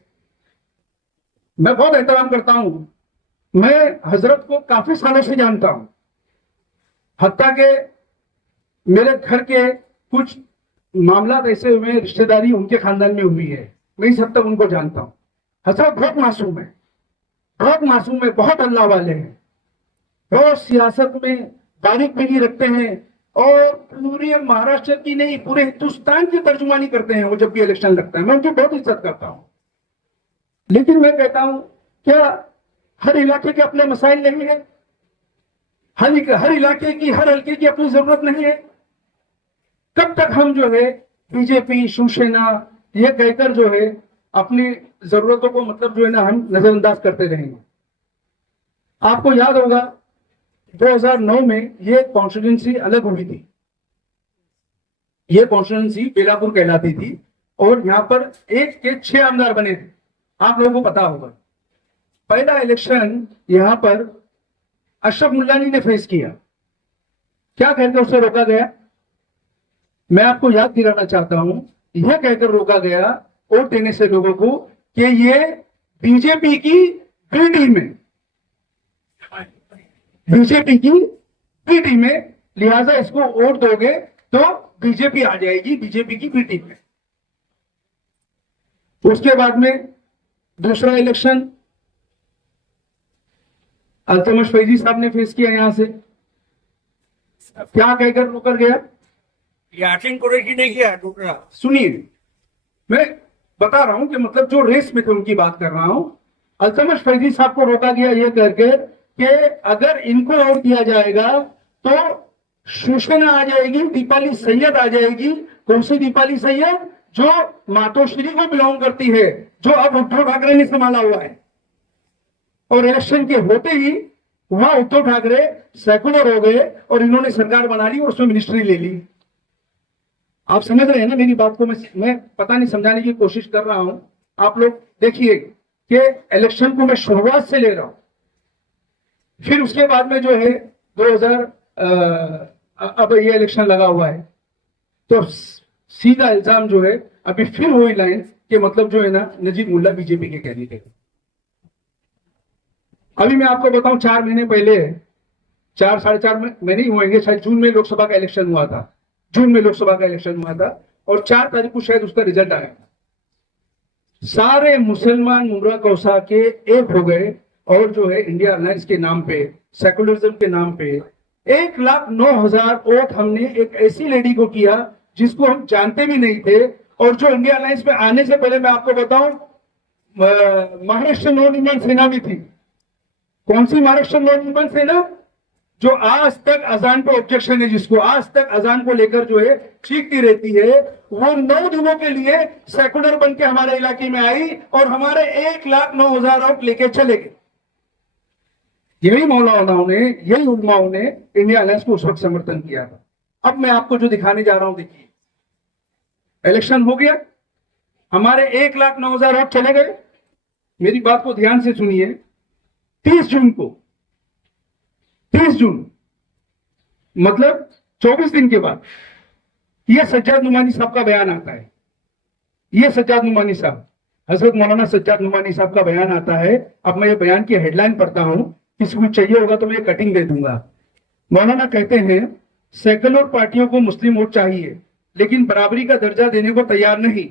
मैं बहुत एहतराम करता हूं, मैं हजरत को काफी सालों से जानता हूं, हत्ता के मेरे घर के कुछ मामला ऐसे हुए, रिश्तेदारी उनके खानदान में हुई है, मैं इस हद तक उनको जानता हूं। हजरत बहुत मासूम है, बहुत मासूम है, बहुत अल्लाह वाले हैं, बहुत सियासत में बारीकी रखते हैं और पूरी महाराष्ट्र की नहीं पूरे हिंदुस्तान की तर्जुमानी करते हैं वो जब भी इलेक्शन लगता है। मैं उनकी बहुत इज्जत करता हूं, लेकिन मैं कहता हूं क्या हर इलाके के अपने मसाइल नहीं है? हर इलाके की, हर हल्के की अपनी जरूरत नहीं है? कब तक हम जो है बीजेपी, शिवसेना ये कहकर जो है अपनी जरूरतों को मतलब जो है ना हम नजरअंदाज करते रहेंगे? आपको याद होगा 2009 में ये कॉन्स्टिट्यूंसी अलग हुई थी, ये कॉन्स्टिट्यूंसी बेलापुर कहलाती थी और यहां पर 1 के 6 आमदार बने थे, आप लोगों को पता होगा। पहला इलेक्शन यहां पर अशरफ मुल्लानी ने फेस किया, क्या कहकर उसे रोका गया? मैं आपको याद दिलाना चाहता हूं, यह कहकर रोका गया वोट देने से लोगों को कि ये बीजेपी की बी टीम है, बीजेपी की बी टीम है, लिहाजा इसको वोट दोगे तो बीजेपी आ जाएगी, बीजेपी की बी टीम है। उसके बाद में दूसरा इलेक्शन अल्तमश फैजी साहब ने फेस किया, यहां से क्या कहकर रोका गया? यासिन कुरैशी ने किया दूसरा। सुनिए, मैं बता रहा हूं कि मतलब जो रेस में थे उनकी बात कर रहा हूं। अल्तमश फैजी साहब को रोका गया ये करके कि अगर इनको वोट दिया जाएगा तो शिवसेना आ जाएगी, दीपाली सैयद आ जाएगी। कौन सी दीपाली सैयद? जो मातोश्री को बिलोंग करती है, जो अब उद्धव ठाकरे ने संभाला हुआ है। और इलेक्शन के होते ही वहां उद्धव ठाकरे सेकुलर हो गए और इन्होंने सरकार बना ली और उसमें मिनिस्ट्री ले ली। आप समझ रहे हैं ना मेरी बात को? मैं पता नहीं समझाने की कोशिश कर रहा हूं, आप लोग देखिए कि इलेक्शन को मैं शुरुआत से ले रहा हूं। फिर उसके बाद में जो है 2000 अब ये इलेक्शन लगा हुआ है तो सीधा इल्जाम जो है अभी फिर वही लाइन कि मतलब जो है ना नजीब मुल्ला बीजेपी के कैंडिडेट। अभी मैं आपको बताऊं 4 महीने पहले, 4 साढ़े 4 महीने ही हुएंगे, शायद जून में लोकसभा का इलेक्शन हुआ था, जून में लोकसभा का इलेक्शन हुआ था और 4 तारीख को शायद उसका रिजल्ट आया। सारे मुसलमान मुमरा कौसा के एक हो गए और जो है इंडिया अलायंस के नाम पे, सेकुलरिज्म के नाम पे 1,09,000 वोट हमने एक ऐसी लेडी को किया जिसको हम जानते भी नहीं थे। और जो इंडिया अलायंस में आने से पहले मैं आपको बताऊं महाराष्ट्र नवनिर्माण सेना भी थी। कौन सी महाराष्ट्र नवनिर्माण सेना? जो आज तक अजान पे ऑब्जेक्शन है, जिसको आज तक अजान को लेकर जो है चीखती रहती है, वो 9 दिनों के लिए सेकुलर बन के हमारे इलाके में आई और हमारे 1,09,000 वोट लेके चले गए। यही मौलानाओं ने, यही उलमाओं ने इंडिया अलायंस को उस वक्त समर्थन किया था। अब मैं आपको जो दिखाने जा रहा हूं, देखिए इलेक्शन हो गया, हमारे 1,09,000 वोट चले गए। मेरी बात को ध्यान से सुनिए, 30 जून को, 30 जून मतलब 24 दिन के बाद यह सज्जाद नुमानी साहब का बयान आता है। यह सज्जाद नुमानी साहब, हजरत मौलाना सज्जाद नुमानी साहब का बयान आता है। अब मैं ये बयान की हेडलाइन पढ़ता हूं, किसी को चाहिए होगा तो मैं कटिंग दे दूंगा। मौलाना कहते हैं सेकुलर पार्टियों को मुस्लिम वोट चाहिए लेकिन बराबरी का दर्जा देने को तैयार नहीं।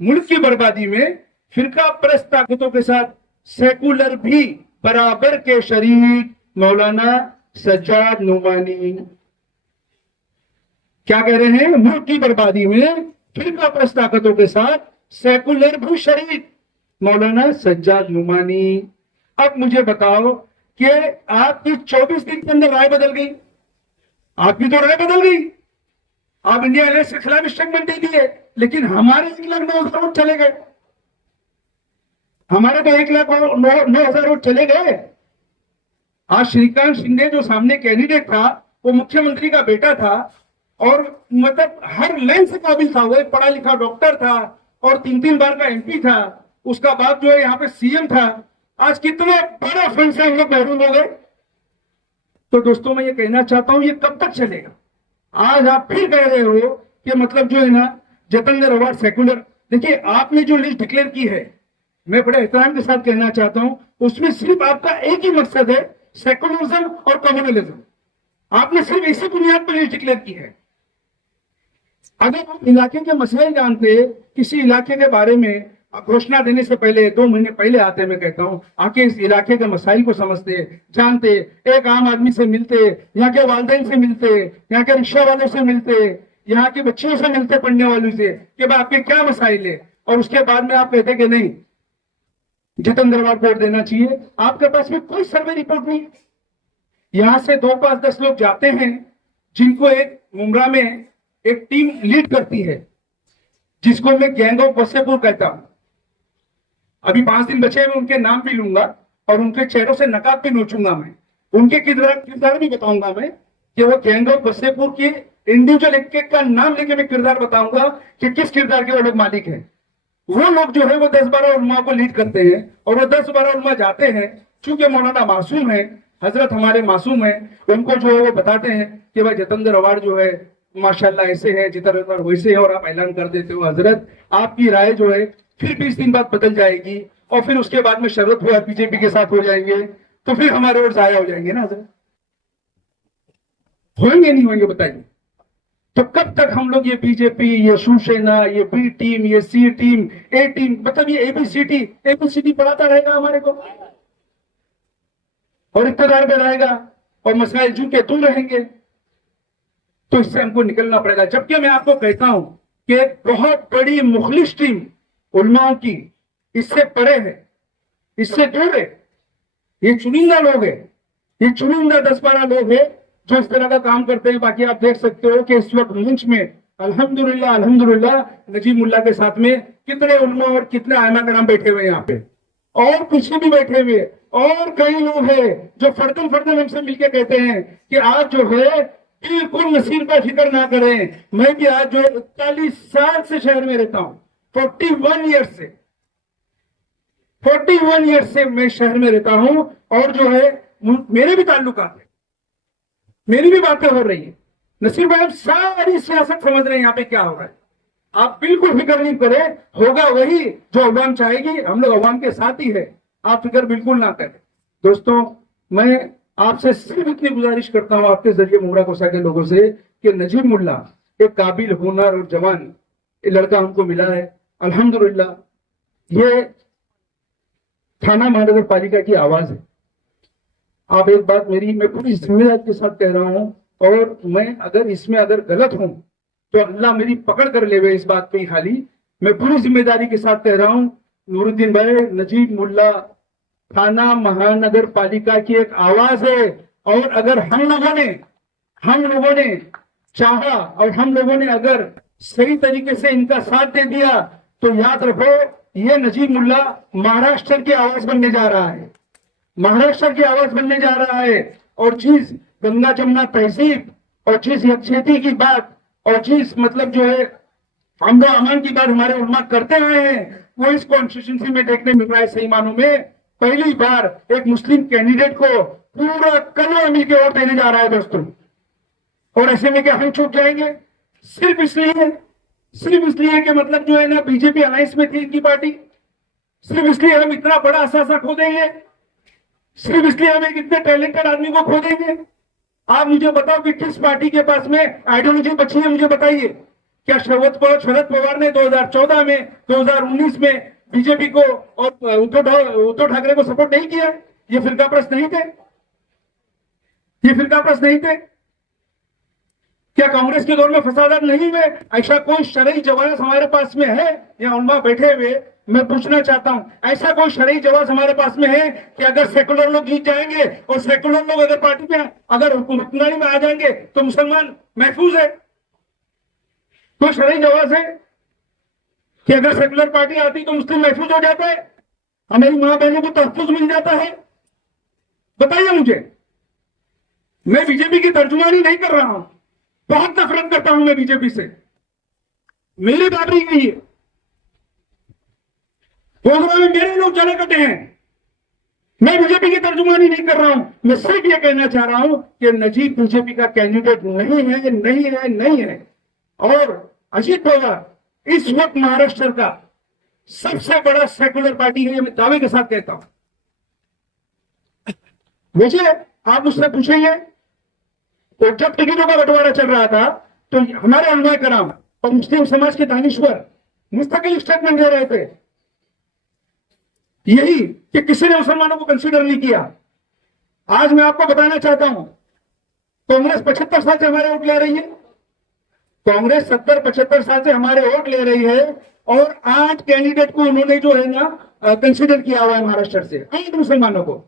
मुल्क की बर्बादी में फिरका परस्त ताकतों के साथ सेकुलर भी बराबर के शरीक। मौलाना सज्जाद नुमानी क्या कह रहे हैं? मुल्क की बर्बादी में फिरका परस्त ताकतों के साथ सेकुलर भी शरीक। मौलाना सज्जाद नुमानी। अब मुझे बताओ कि आपकी 24 दिन के अंदर राय बदल गई। आपकी तो राय बदल गई, आप इंडिया अलायंस के खिलाफ स्टेटमेंट दे दिए, लेकिन हमारे 1,09,000 वोट चले गए। हमारे तो 1,09,000 वोट चले गए। आज श्रीकांत शिंदे जो सामने कैंडिडेट था वो मुख्यमंत्री का बेटा था और मतलब हर लाइन से काबिल था। वो एक पढ़ा लिखा डॉक्टर था और 3-3 बार का एमपी था, उसका बाप जो है यहाँ पे सीएम था। आज कितने बड़े फंड से हम लोग महरूम हो गए। तो दोस्तों मैं ये कहना चाहता हूं, ये कब तक चलेगा? आज आप फिर कह रहे हो कि मतलब जो है ना जितेंद्र अवार्ड सेकुलर। देखिए आपने जो लिस्ट डिक्लेयर की है, मैं बड़े एहतराम के साथ कहना चाहता हूं, उसमें सिर्फ आपका एक ही मकसद है, सेकुलरिज्म और कम्युनलिज्म। आपने सिर्फ इसी बुनियाद पर लिस्ट डिक्लेयर की है। अगर आप इलाके के मसले जानते, किसी इलाके के बारे में घोषणा देने से पहले 2 महीने पहले आते, मैं कहता हूं आके इस इलाके के मसाइल को समझते, जानते, एक आम आदमी से मिलते, यहाँ के वालिदैन से मिलते, यहाँ के रिक्शा वालों से मिलते, यहाँ के बच्चों से मिलते, पढ़ने वालों से, कि भाई आपके क्या मसाइल है, और उसके बाद में आप कहते कि नहीं जितेंद्र अवार्ड को वोट देना चाहिए। आपके पास में कोई सर्वे रिपोर्ट नहीं है। यहां से 2, 5, 10 लोग जाते हैं, जिनको एक मुमरा में एक टीम लीड करती है, जिसको मैं गैंग ऑफ वसेपुर कहता हूं। अभी 5 दिन बचे, मैं उनके नाम भी लूंगा और उनके चेहरों से नकाब भी नोचूंगा। मैं उनके किरदार भी बताऊंगा, मैं कि वो गैंग ऑफ वसेपुर के इंडिविजुअल एक का नाम लेके मैं किरदार बताऊंगा कि किस किरदार के वो लोग मालिक हैं। वो लोग जो है वो 10-12 उलमा को लीड करते हैं, और वो 10-12 उलमा जाते हैं, चूंकि मौलाना मासूम है, हजरत हमारे मासूम है, उनको जो है वो बताते हैं कि भाई जितेंद्र अवार्ड जो है माशाल्लाह ऐसे है, जितेंद्र अवार्ड वैसे है, और आप ऐलान कर देते हो। हजरत आपकी राय जो है फिर 20 दिन बाद बदल जाएगी, और फिर उसके बाद में शरत हुआ बीजेपी के साथ हो जाएंगे, तो फिर हमारे वोट जाया हो जाएंगे ना हजरत। होंगे नहीं होंगे बताइए? तो कब तक हम लोग ये बीजेपी, ये शिवसेना, ये बी टीम, ये सी टीम, ए टीम, मतलब ये एबीसीडी पढ़ाता रहेगा हमारे को, और इक्तदार में रहेगा, और मसाइल झुके दूर रहेंगे? तो इससे हमको निकलना पड़ेगा। जबकि मैं आपको कहता हूं कि एक बहुत बड़ी मुखलिस टीम उलमाओं की इससे परे है, इससे दूर है। ये चुनिंदा लोग है, ये चुनिंदा 10-12 लोग है जो इस तरह का काम करते हैं। बाकी आप देख सकते हो कि इस वक्त मंच में अल्हम्दुलिल्लाह नजीब मुल्ला के साथ में कितने उलमा और कितने आयमा कराम बैठे हुए हैं यहाँ पे, और पीछे भी बैठे हुए, और कई लोग हैं जो फर्दन हमसे मिलकर कहते हैं कि आप जो है बिल्कुल नसीर का फिक्र ना करें। मैं भी आज जो है 41 साल से शहर में रहता हूं, 41 ईयर से मैं शहर में रहता हूं, और जो है मेरे भी ताल्लुकात है, मेरी भी बातें हो रही है। नसीर भाई, हम सारी सियासत समझ रहे हैं यहाँ पे क्या हो रहा है। आप बिल्कुल फिक्र नहीं करें, होगा वही जो अवाम चाहेगी, हम लोग अवाम के साथ ही है, आप फिक्र बिल्कुल ना करें। दोस्तों मैं आपसे सिर्फ इतनी गुजारिश करता हूं आपके जरिए मुमरा कोसा के लोगों से, कि नजीब मुल्ला एक काबिल, हुनर और जवान लड़का हमको मिला है अल्हम्दुलिल्लाह। ये थाना महानगर पालिका की आवाज है। आप एक बात मेरी, मैं पूरी जिम्मेदारी के साथ कह रहा हूं, और मैं अगर इसमें अगर गलत हूं तो अल्लाह मेरी पकड़ कर ले इस बात पे ही। खाली मैं पूरी जिम्मेदारी के साथ कह रहा हूं, नूरुद्दीन भाई, नजीब मुल्ला थाना महानगर पालिका की एक आवाज है, और अगर हम लोगों ने चाहा, और हम लोगों ने अगर सही तरीके से इनका साथ दे दिया, तो याद रखो ये नजीब मुल्ला महाराष्ट्र की आवाज बनने जा रहा है, महाराष्ट्र की आवाज बनने जा रहा है। और जिस गंगा जमुना तहजीब, और जिस यकजहती की बात, और जिस मतलब जो है अमन अमान की बात हमारे उलमा करते हुए हैं, वो इस कॉन्स्टिट्यूंसी में देखने मिल रहा है। सही मानों में पहली बार एक मुस्लिम कैंडिडेट को पूरा कलमा मिल के वोट देने जा रहा है दोस्तों। और ऐसे में क्या हम चूक जाएंगे? सिर्फ इसलिए कि मतलब जो है ना बीजेपी अलायंस में थी इनकी पार्टी, सिर्फ इसलिए हम इतना बड़ा असासा खो देंगे, सिर्फ इसलिए हम एक इतने टैलेंटेड आदमी को खो देंगे। आप मुझे बताओ कि किस पार्टी के पास में आइडियोलॉजी बची है, मुझे बताइए। क्या शरद पवार ने 2014 में, 2019 में बीजेपी को और उद्धव ठाकरे को सपोर्ट नहीं किया? ये फिरका प्रस्त नहीं थे? क्या कांग्रेस के दौर में फसादात नहीं हुए? ऐसा कोई शरई जवाब हमारे पास में है? या उलमा बैठे हुए, मैं पूछना चाहता हूं, ऐसा कोई शरई जवाब हमारे पास में है कि अगर सेकुलर लोग जीत जाएंगे और सेकुलर लोग अगर पार्टी में, अगर हुक्मरानी में आ जाएंगे तो मुसलमान महफूज है? कोई शरई जवाब है कि अगर सेकुलर पार्टी आती तो मुस्लिम महफूज हो जाता है, हमारी मां बहनों को तहफ्फुज मिल जाता है? बताइए मुझे। मैं बीजेपी की तर्जुमानी नहीं कर रहा हूं, बहुत नफरत करता हूं मैं बीजेपी से, मेरी बात नहीं गई है, प्रोग्राम में मेरे लोग चले कटे हैं। मैं बीजेपी की तर्जुमानी नहीं कर रहा हूं, मैं सिर्फ ये कहना चाह रहा हूं कि नजीब बीजेपी का कैंडिडेट नहीं है, नहीं है, नहीं है। और अजीत पवार इस वक्त महाराष्ट्र का सबसे बड़ा सेकुलर पार्टी है, ये मैं दावे के साथ कहता हूं। मुझे आप उससे पूछेंगे तो जब टिकटों का बंटवारा चल रहा था तो हमारे अलमाय कराम और मुस्लिम समाज के दानिश्वर मुस्तकिल स्टेटमेंट दे रहे थे, यही कि किसी ने मुसलमानों को कंसीडर नहीं किया। आज मैं आपको बताना चाहता हूं, कांग्रेस 75 साल से हमारे वोट ले रही है, कांग्रेस 70-75 साल से हमारे वोट ले रही है, और 8 कैंडिडेट को उन्होंने जो है ना कंसीडर किया हुआ है महाराष्ट्र से, 8 मुसलमानों को।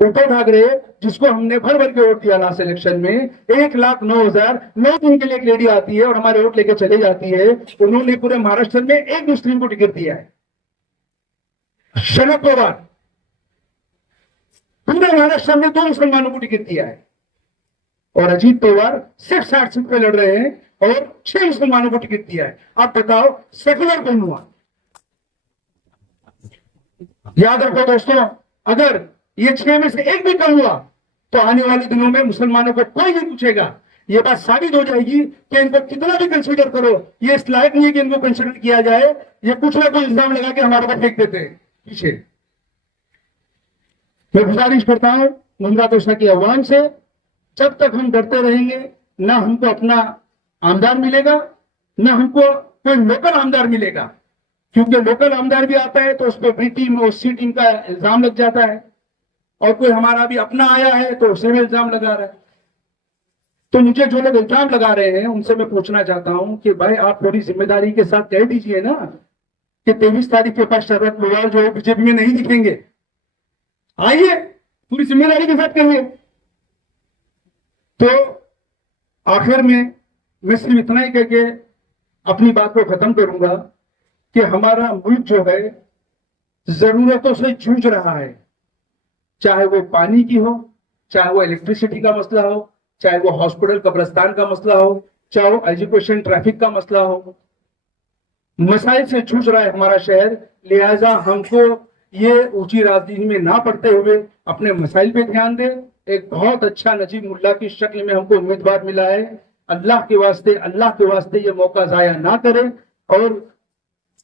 उद्धव ठाकरे जिसको हमने भर भर के वोट दिया लास्ट इलेक्शन में, 1,09,000 9 दिन के लिए एक लेडी आती है और हमारे वोट लेके चले जाती है, उन्होंने पूरे महाराष्ट्र में एक मुस्लिम को टिकट दिया है। शरद पवार पूरे महाराष्ट्र में 2 मुसलमानों को टिकट दिया है, और अजीत पवार सिर्फ 60 सीट पे लड़ रहे हैं और 6 मुसलमानों को टिकट दिया है। आप बताओ सेकुलर कौन हुआ? याद रखो दोस्तों, अगर ये 6 में से एक भी कम हुआ तो आने वाले दिनों में मुसलमानों को कोई नहीं पूछेगा। ये बात साबित हो जाएगी कि इनको कितना भी कंसीडर करो, ये इस लायक नहीं है कि इनको कंसीडर किया जाए। ये कुछ ना कुछ इल्जाम लगा के हमारे को फेंक देते हैं पीछे। मैं गुजारिश करता हूं मुंद्रा तोषा की आह्वान से, जब तक हम डरते रहेंगे ना हमको अपना आमदार मिलेगा, ना हमको कोई लोकल आमदार मिलेगा। क्योंकि लोकल आमदार भी आता है तो उस पर बी टीम और सी टीम का इल्जाम लग जाता है, और कोई हमारा भी अपना आया है तो उसे भी इल्जाम लगा रहा है। तो मुझे जो लोग इल्जाम लगा रहे हैं उनसे मैं पूछना चाहता हूं कि भाई आप थोड़ी जिम्मेदारी के साथ कह दीजिए ना कि 23 तारीख के पास शरद पवार जो है बीजेपी में नहीं दिखेंगे। आइए पूरी जिम्मेदारी के साथ कहिए। तो आखिर में मैं सिर्फ इतना ही कह के अपनी बात को खत्म करूंगा कि हमारा मुल्क जो है जरूरतों से जूझ रहा है, चाहे वो पानी की हो, चाहे वो इलेक्ट्रिसिटी का मसला हो, चाहे वो हॉस्पिटल कब्रिस्तान का मसला हो, चाहे वो एजुकेशन ट्रैफिक का मसला हो। मसाइल से जूझ रहा है हमारा शहर, लिहाजा हमको ये ऊंची राजनीति में ना पड़ते हुए अपने मसाइल पे ध्यान दें। एक बहुत अच्छा नजीब मुल्ला की शक्ल में हमको उम्मीदवार मिला है, अल्लाह के वास्ते ये मौका जाया ना करें। और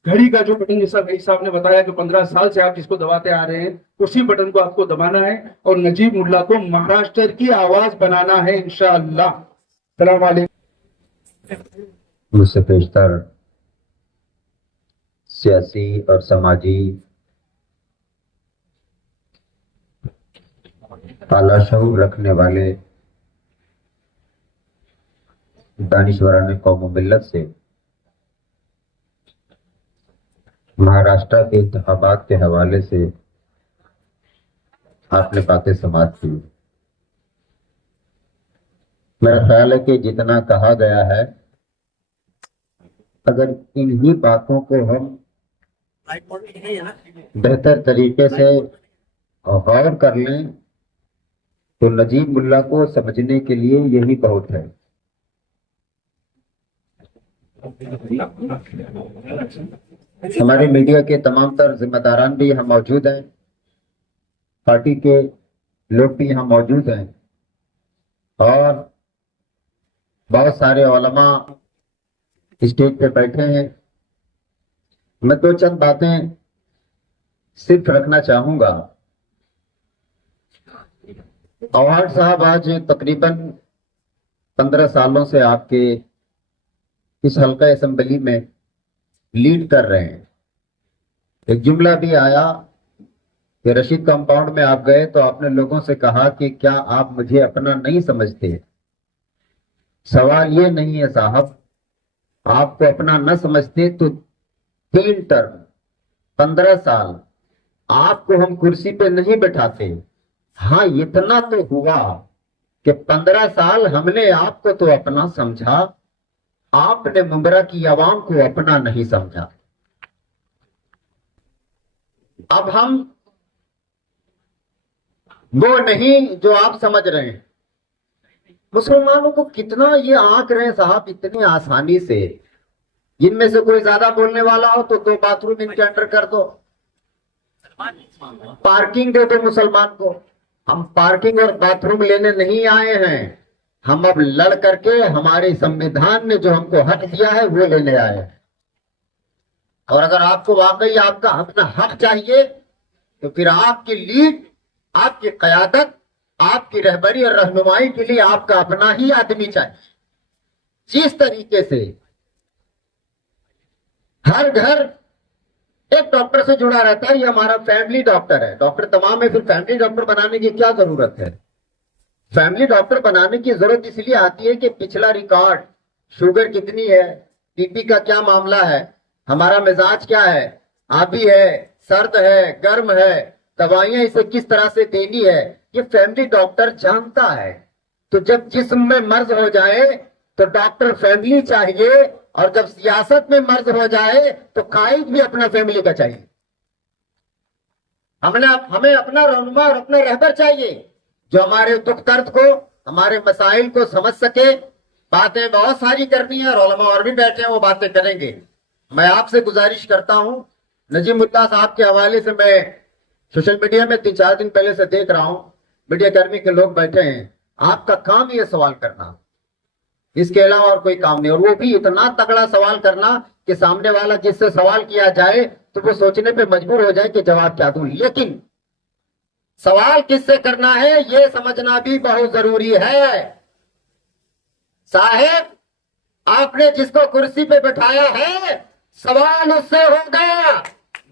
घड़ी का जो बटन जैसा भाई साहब ने बताया कि 15 साल से आप जिसको दबाते आ रहे हैं, उसी बटन को आपको दबाना है और नजीब मुल्ला को महाराष्ट्र की आवाज बनाना है इंशाअल्लाह। सलाम वालेकुम। मुझसे पेशतर सियासी और समाजी आला शऊर रखने वाले दानिशवरान कौम मिल्लत से महाराष्ट्र के इंतखाबात के हवाले से आपने बातें समाप्त की। मेरा ख्याल है कि जितना कहा गया है, अगर इन्हीं बातों को हम बेहतर तरीके से गौर कर लें तो नजीब मुल्ला को समझने के लिए यही बहुत है। हमारे मीडिया के तमाम तर जिम्मेदारान भी यहाँ मौजूद हैं, पार्टी के लोग भी यहाँ मौजूद हैं, और बहुत सारे उलमा स्टेज पे बैठे हैं। मैं 2 बातें सिर्फ रखना चाहूंगा। अवार्ड साहब आज तकरीबन 15 सालों से आपके इस हल्का असेंबली में लीड कर रहे हैं। एक जुमला भी आया कि रशीद कंपाउंड में आप गए तो आपने लोगों से कहा कि क्या आप मुझे अपना नहीं समझते। सवाल ये नहीं है साहब, आपको अपना न समझते तो 3 टर्म 15 साल आपको हम कुर्सी पे नहीं बैठाते। हाँ, इतना तो हुआ कि 15 साल हमने आपको तो अपना समझा, आपने मुंबरा की आवाम को अपना नहीं समझा। अब हम वो नहीं जो आप समझ रहे हैं। मुसलमानों को कितना ये आंक रहे हैं साहब इतनी आसानी से। इनमें से कोई ज्यादा बोलने वाला हो तो 2 बाथरूम इनके अंडर कर दो, पार्किंग दे दो मुसलमान को। हम पार्किंग और बाथरूम लेने नहीं आए हैं, हम अब लड़ करके हमारे संविधान ने जो हमको हक दिया है वो लेने आए हैं। और अगर आपको वाकई आपका अपना हक चाहिए तो फिर आपकी लीड, आपकी कयादत, आपकी रहबरी और रहनुमाई के लिए आपका अपना ही आदमी चाहिए। जिस तरीके से हर घर एक डॉक्टर से जुड़ा रहता है, ये हमारा फैमिली डॉक्टर है। डॉक्टर तमाम है, फिर फैमिली डॉक्टर बनाने की क्या जरूरत है? फैमिली डॉक्टर बनाने की जरूरत इसलिए आती है कि पिछला रिकॉर्ड, शुगर कितनी है, बीपी का क्या मामला है, हमारा मिजाज क्या है, आबी है, सर्द है, गर्म है, दवाइयां इसे किस तरह से देनी है, ये फैमिली डॉक्टर जानता है। तो जब जिस्म में मर्ज हो जाए तो डॉक्टर फैमिली चाहिए, और जब सियासत में मर्ज हो जाए तो कायद भी अपना फैमिली का चाहिए। हमें अपना रहनुमा और अपना रहबर चाहिए जो हमारे दुख दर्द को, हमारे मसाइल को समझ सके। बातें बहुत सारी करनी है और उलमा और भी बैठे हैं, वो बातें करेंगे। मैं आपसे गुजारिश करता हूं, नजीमुल्लाह साहब के हवाले से मैं सोशल मीडिया में 3-4 दिन पहले से देख रहा हूं, मीडिया कर्मी के लोग बैठे हैं। आपका काम ही है सवाल करना, इसके अलावा और कोई काम नहीं। और वो भी इतना तगड़ा सवाल करना कि सामने वाला जिससे सवाल किया जाए तो वो सोचने पे मजबूर हो जाए कि जवाब क्या दूं। लेकिन सवाल किससे करना है ये समझना भी बहुत जरूरी है। साहेब, आपने जिसको कुर्सी पे बिठाया है सवाल उससे होगा,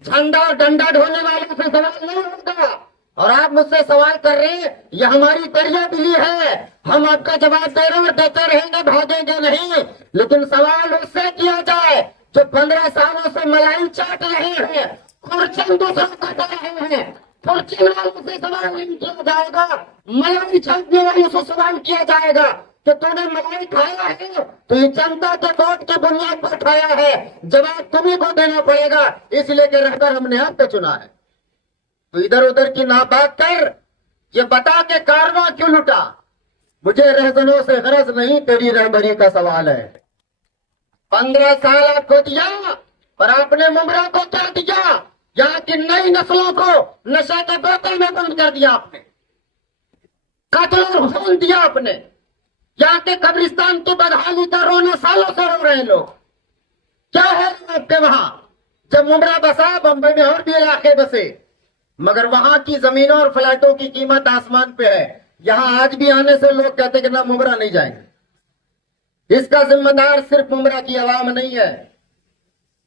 झंडा डंडा ढोने वालों से सवाल नहीं होगा। और आप मुझसे सवाल कर रहे हैं, ये हमारी दरिया बिली है, हम आपका जवाब दे रहे हैं और देते रहेंगे, भागेंगे नहीं। लेकिन सवाल उससे किया जाए जो 15 सालों से मलाई चाट रहे हैं, खुर्चन दूसरों को दे रहे हैं। खुर्चन वालों से सवाल नहीं किया जाएगा, मलाई चाटने वालों से सवाल किया जाएगा कि तूने मलाई खाया है तो ये जनता के वोट के बुनियाद पर खाया है, जवाब तुम्ही को देना पड़ेगा। इसलिए कि रहकर हमने आपको चुना है। तो इधर उधर की ना बात कर, ये बता के कारवां क्यों लुटा। मुझे रहजनों से गरज नहीं, तेरी रहबरी का सवाल है। 15 साल आपको दिया, पर आपने मुमरा को क्या दिया? यहाँ की नई नस्लों को नशे के बोतल में बंद कर दिया आपने, कत्ल और खून दिया आपने। यहाँ के कब्रिस्तान की बदहाली का रोना सालों से रो रहे लोग। क्या है आपके वहां? जब मुमरा बसा, बंबई में और भी इलाके बसे, मगर वहां की जमीनों और फ्लैटों की कीमत आसमान पे है। यहां आज भी आने से लोग कहते कि ना मुमरा नहीं जाएंगे। इसका जिम्मेदार सिर्फ मुमरा की आवाम नहीं है,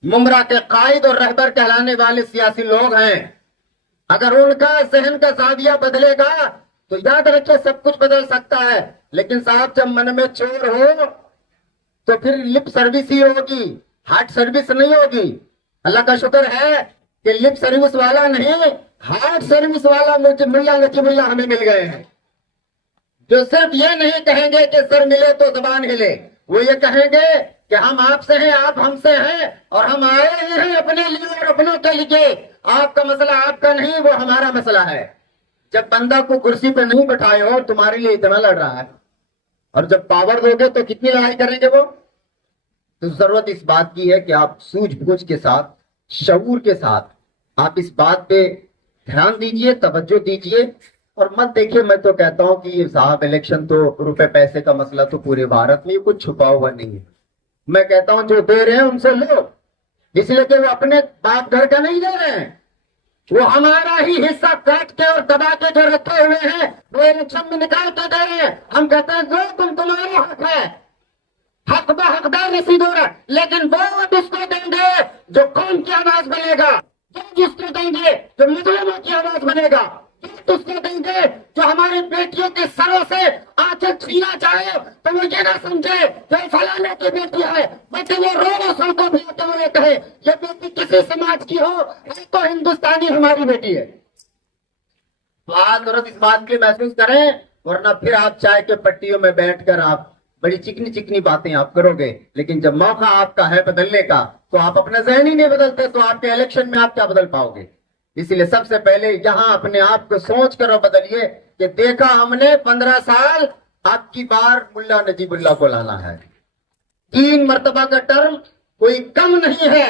मुमरा के कायद और रहबर कहलाने वाले सियासी लोग हैं। अगर उनका जहन का जाविया बदलेगा तो याद रखिए सब कुछ बदल सकता है। लेकिन साहब, जब मन में चोर हो तो फिर लिप सर्विस ही होगी, हार्ट सर्विस नहीं होगी। अल्लाह का शुक्र है कि लिप सर्विस वाला नहीं, हार्ट सर्विस वाला मुल्ला नजीबुल्ला हमें मिल गए हैं, जो सिर्फ ये नहीं कहेंगे कि सर मिले तो जबान हिले, वो ये कहेंगे कि हम आपसे हैं, आप हमसे हैं, और हम आए हैं अपने लिए और अपनों के लिए। आपका मसला आपका नहीं, वो हमारा मसला है। जब बंदा को कुर्सी पे नहीं बैठाए हो, तुम्हारे लिए इतना लड़ रहा है, और जब पावर दोगे तो कितनी लड़ाई करेंगे वो। तो जरूरत इस बात की है कि आप सूझबूझ के साथ, शऊर के साथ आप इस बात पे ध्यान दीजिए, तवज्जो दीजिए, और मत देखिए। मैं तो कहता हूं कि साहब इलेक्शन तो रुपए पैसे का मसला तो पूरे भारत में कुछ छुपा हुआ नहीं है। मैं कहता हूं जो दे रहे हैं उनसे लो, इसलिए कि वो अपने बाप घर का नहीं दे रहे हैं, वो हमारा ही हिस्सा काट के और दबा के जो रखे हुए हैं वो इलेक्शन में निकाल के दे रहे हैं। हम कहते हैं जो तुम्हारा हक है, हक ब हकदार रसीद हो रहा, लेकिन वो उसको देंगे जो कौम की आवाज बनेगा, जिसको देंगे जो मुस्लिमों की आवाज बनेगा, उसको देंगे जो हमारी बेटियों के सरों से आंखें छीना चाहे तो वो ये ना समझे कि फलाने की बेटी है, बल्कि वो रो सड़कों पे आते हुए कहे ये बेटी किसी समाज की हो, ये तो हिंदुस्तानी हमारी बेटी है। तो आज जरूरत इस बात की महसूस करें, वरना फिर आप चाय के पट्टियों में बैठकर आप बड़ी चिकनी चिकनी बातें आप करोगे, लेकिन जब मौका आपका है बदलने का तो आप अपना जहन ही नहीं बदलते, तो आपके इलेक्शन में आप क्या बदल पाओगे। इसलिए सबसे पहले यहां अपने आप को सोच कर बदलिए कि देखा हमने 15 साल, आपकी बार मुल्ला नजीबुल्लाह को लाना है। 3 मरतबा का टर्म कोई कम नहीं है।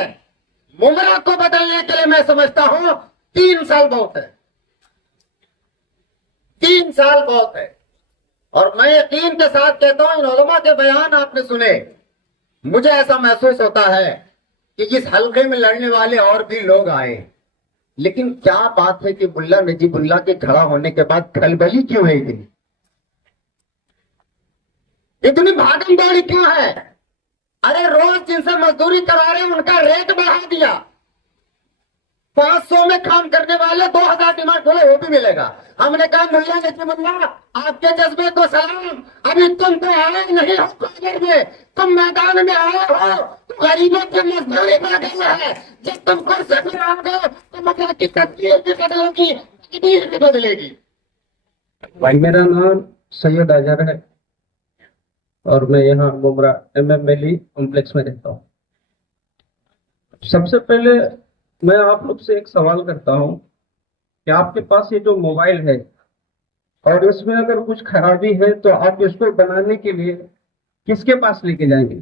मुमरा को बदलने के लिए मैं समझता हूं 3 साल बहुत है, 3 साल बहुत है। और मैं यकीन के साथ कहता हूं, इन उलमा के बयान आपने सुने, मुझे ऐसा महसूस होता है कि इस हल्के में लड़ने वाले और भी लोग आए, लेकिन क्या बात है कि मुल्ला नजीबुल्लाह के खड़ा होने के बाद खलबली क्यों है? इतनी भागम दौड़ी क्यों है? अरे रोज जिनसे मजदूरी करवा रहे हैं उनका रेट बढ़ा दिया। 500 में काम करने वाले 2000 डिमांड बोले वो भी मिलेगा। हमने कहा मुल्ला नजीबुल्लाह आपके जज्बे को सलाम, अभी तुम तो आए नहीं हो कॉलेज में, तुम मैदान में आए हो, तुम गरीबों की मजदूरी बढ़ गई है। जब तुम कुर्सी पर आओगे तो मजा की तस्वीर भी बदलेगी, तकदीर भी बदलेगी। भाई मेरा नाम सैयद अजहर है और मैं यहाँ मुमरा MMLE कॉम्प्लेक्स में रहता हूँ। सबसे पहले मैं आप लोग से एक सवाल करता हूँ कि आपके पास ये जो मोबाइल है और इसमें अगर कुछ खराबी है तो आप इसको बनाने के लिए किसके पास लेके जाएंगे?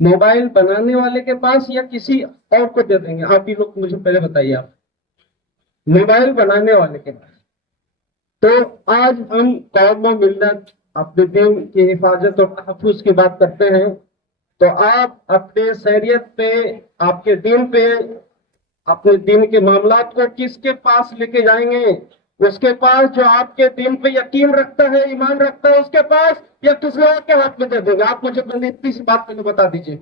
मोबाइल बनाने वाले के पास या किसी और को दे देंगे? आप ही लोग मुझे पहले बताइए। आप मोबाइल बनाने वाले के पास। तो आज हम कौम व मिल्लत अपने दीन की हिफाजत और तहफ़्फ़ुज़ की बात करते हैं, तो आप अपने शरीयत पे, आपके दीन पे, अपने दीन के मामलात को किसके पास लेके जाएंगे? उसके पास जो आपके दीन पे यकीन रखता है, ईमान रखता है, उसके पास, या किसी और के हाथ में दे देंगे? आप मुझे पहले इतनी सी बात पहले बता दीजिए।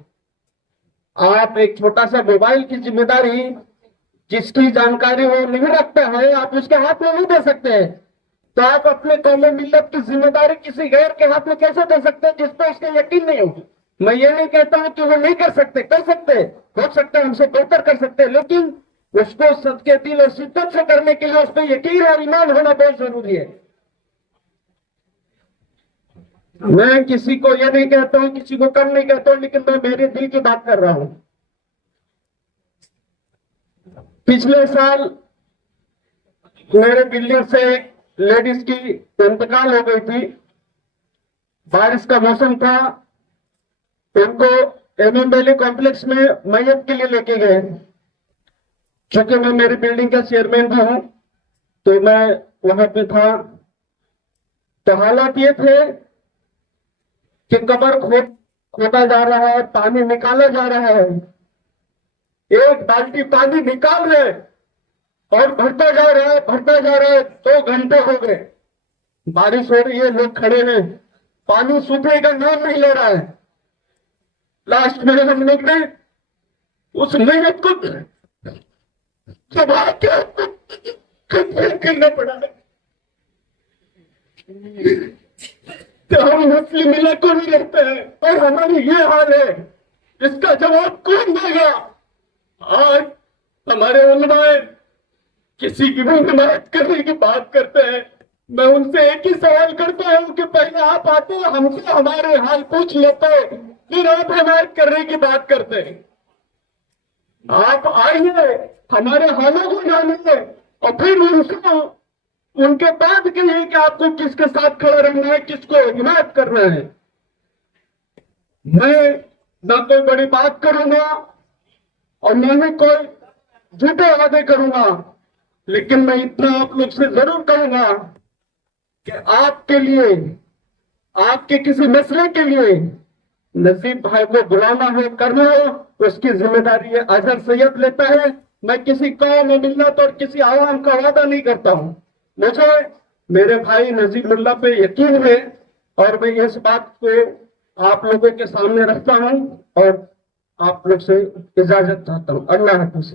आप एक छोटा सा मोबाइल की जिम्मेदारी जिसकी जानकारी वो नहीं रखता है, आप उसके हाथ में नहीं दे सकते हैं, तो आप अपने कौम मिल्लत की जिम्मेदारी किसी गैर के हाथ में कैसे दे सकते हैं जिस पर उसके यकीन नहीं होगी? मैं ये नहीं कहता हूं कि वो नहीं कर सकते, कर सकते, हो सकता है हमसे बेहतर कर सकते हैं, लेकिन उसको सदके दिल और शिद्दत से करने के लिए उस पर यकीन और ईमान होना बहुत जरूरी है। मैं किसी को ये नहीं कहता हूं, किसी को कम नहीं कहता हूं, लेकिन मैं मेरे दिल की बात कर रहा हूं। पिछले साल मेरे बिल्डिंग से एक लेडीज की इंतकाल हो गई थी। बारिश का मौसम था, उनको MMLE कॉम्प्लेक्स में मैयत के लिए लेके गए। चूंकि मैं मेरी बिल्डिंग का चेयरमैन भी हूं तो मैं वहां पे था। तो हालात ये थे कि कब्र खोदा जा रहा है, पानी निकाला जा रहा है, एक बाल्टी पानी निकाल रहे और भरता जा रहा है, भरता जा रहा है। 2 घंटे हो गए, बारिश हो रही है, लोग खड़े हैं, पानी सूखने का नाम नहीं ले रहा है। लास्ट में हम लोग ने उस मेहनत को जवाब करना पड़ा है। तो हम मुस्लिम मिलत को नहीं रहते हैं और हमारी ये हाल है, इसका जवाब कौन देगा? आज हमारे उलमाए किसी की भी हिमायत करने की बात करते हैं, मैं उनसे एक ही सवाल करता हूं कि पहले आप आते हैं, हमसे हमारे हाल पूछ लेते, फिर आप हिमायत करने की बात करते हैं। आप आइए, हमारे हालों को जानिए और फिर उनको उनके बाद कहिए कि आपको किसके साथ खड़ा रहना है, किसको हिमायत करना है। मैं ना कोई बड़ी बात करूंगा और न ही कोई झूठे वादे करूंगा, लेकिन मैं इतना आप लोग से जरूर कहूंगा कि आपके लिए, आपके किसी मसले के लिए नजीब भाई को बुलाना हो, करना हो, उसकी जिम्मेदारी ये अजहर सैयद लेता है। मैं किसी कौम में मिल्लत और किसी आवाम का वादा नहीं करता हूं। मुझे मेरे भाई नजीबुल्लाह पे यकीन है और मैं इस बात को आप लोगों के सामने रखता हूं और आप लोग से इजाजत चाहता हूं। अल्लाह हाफ़िज़।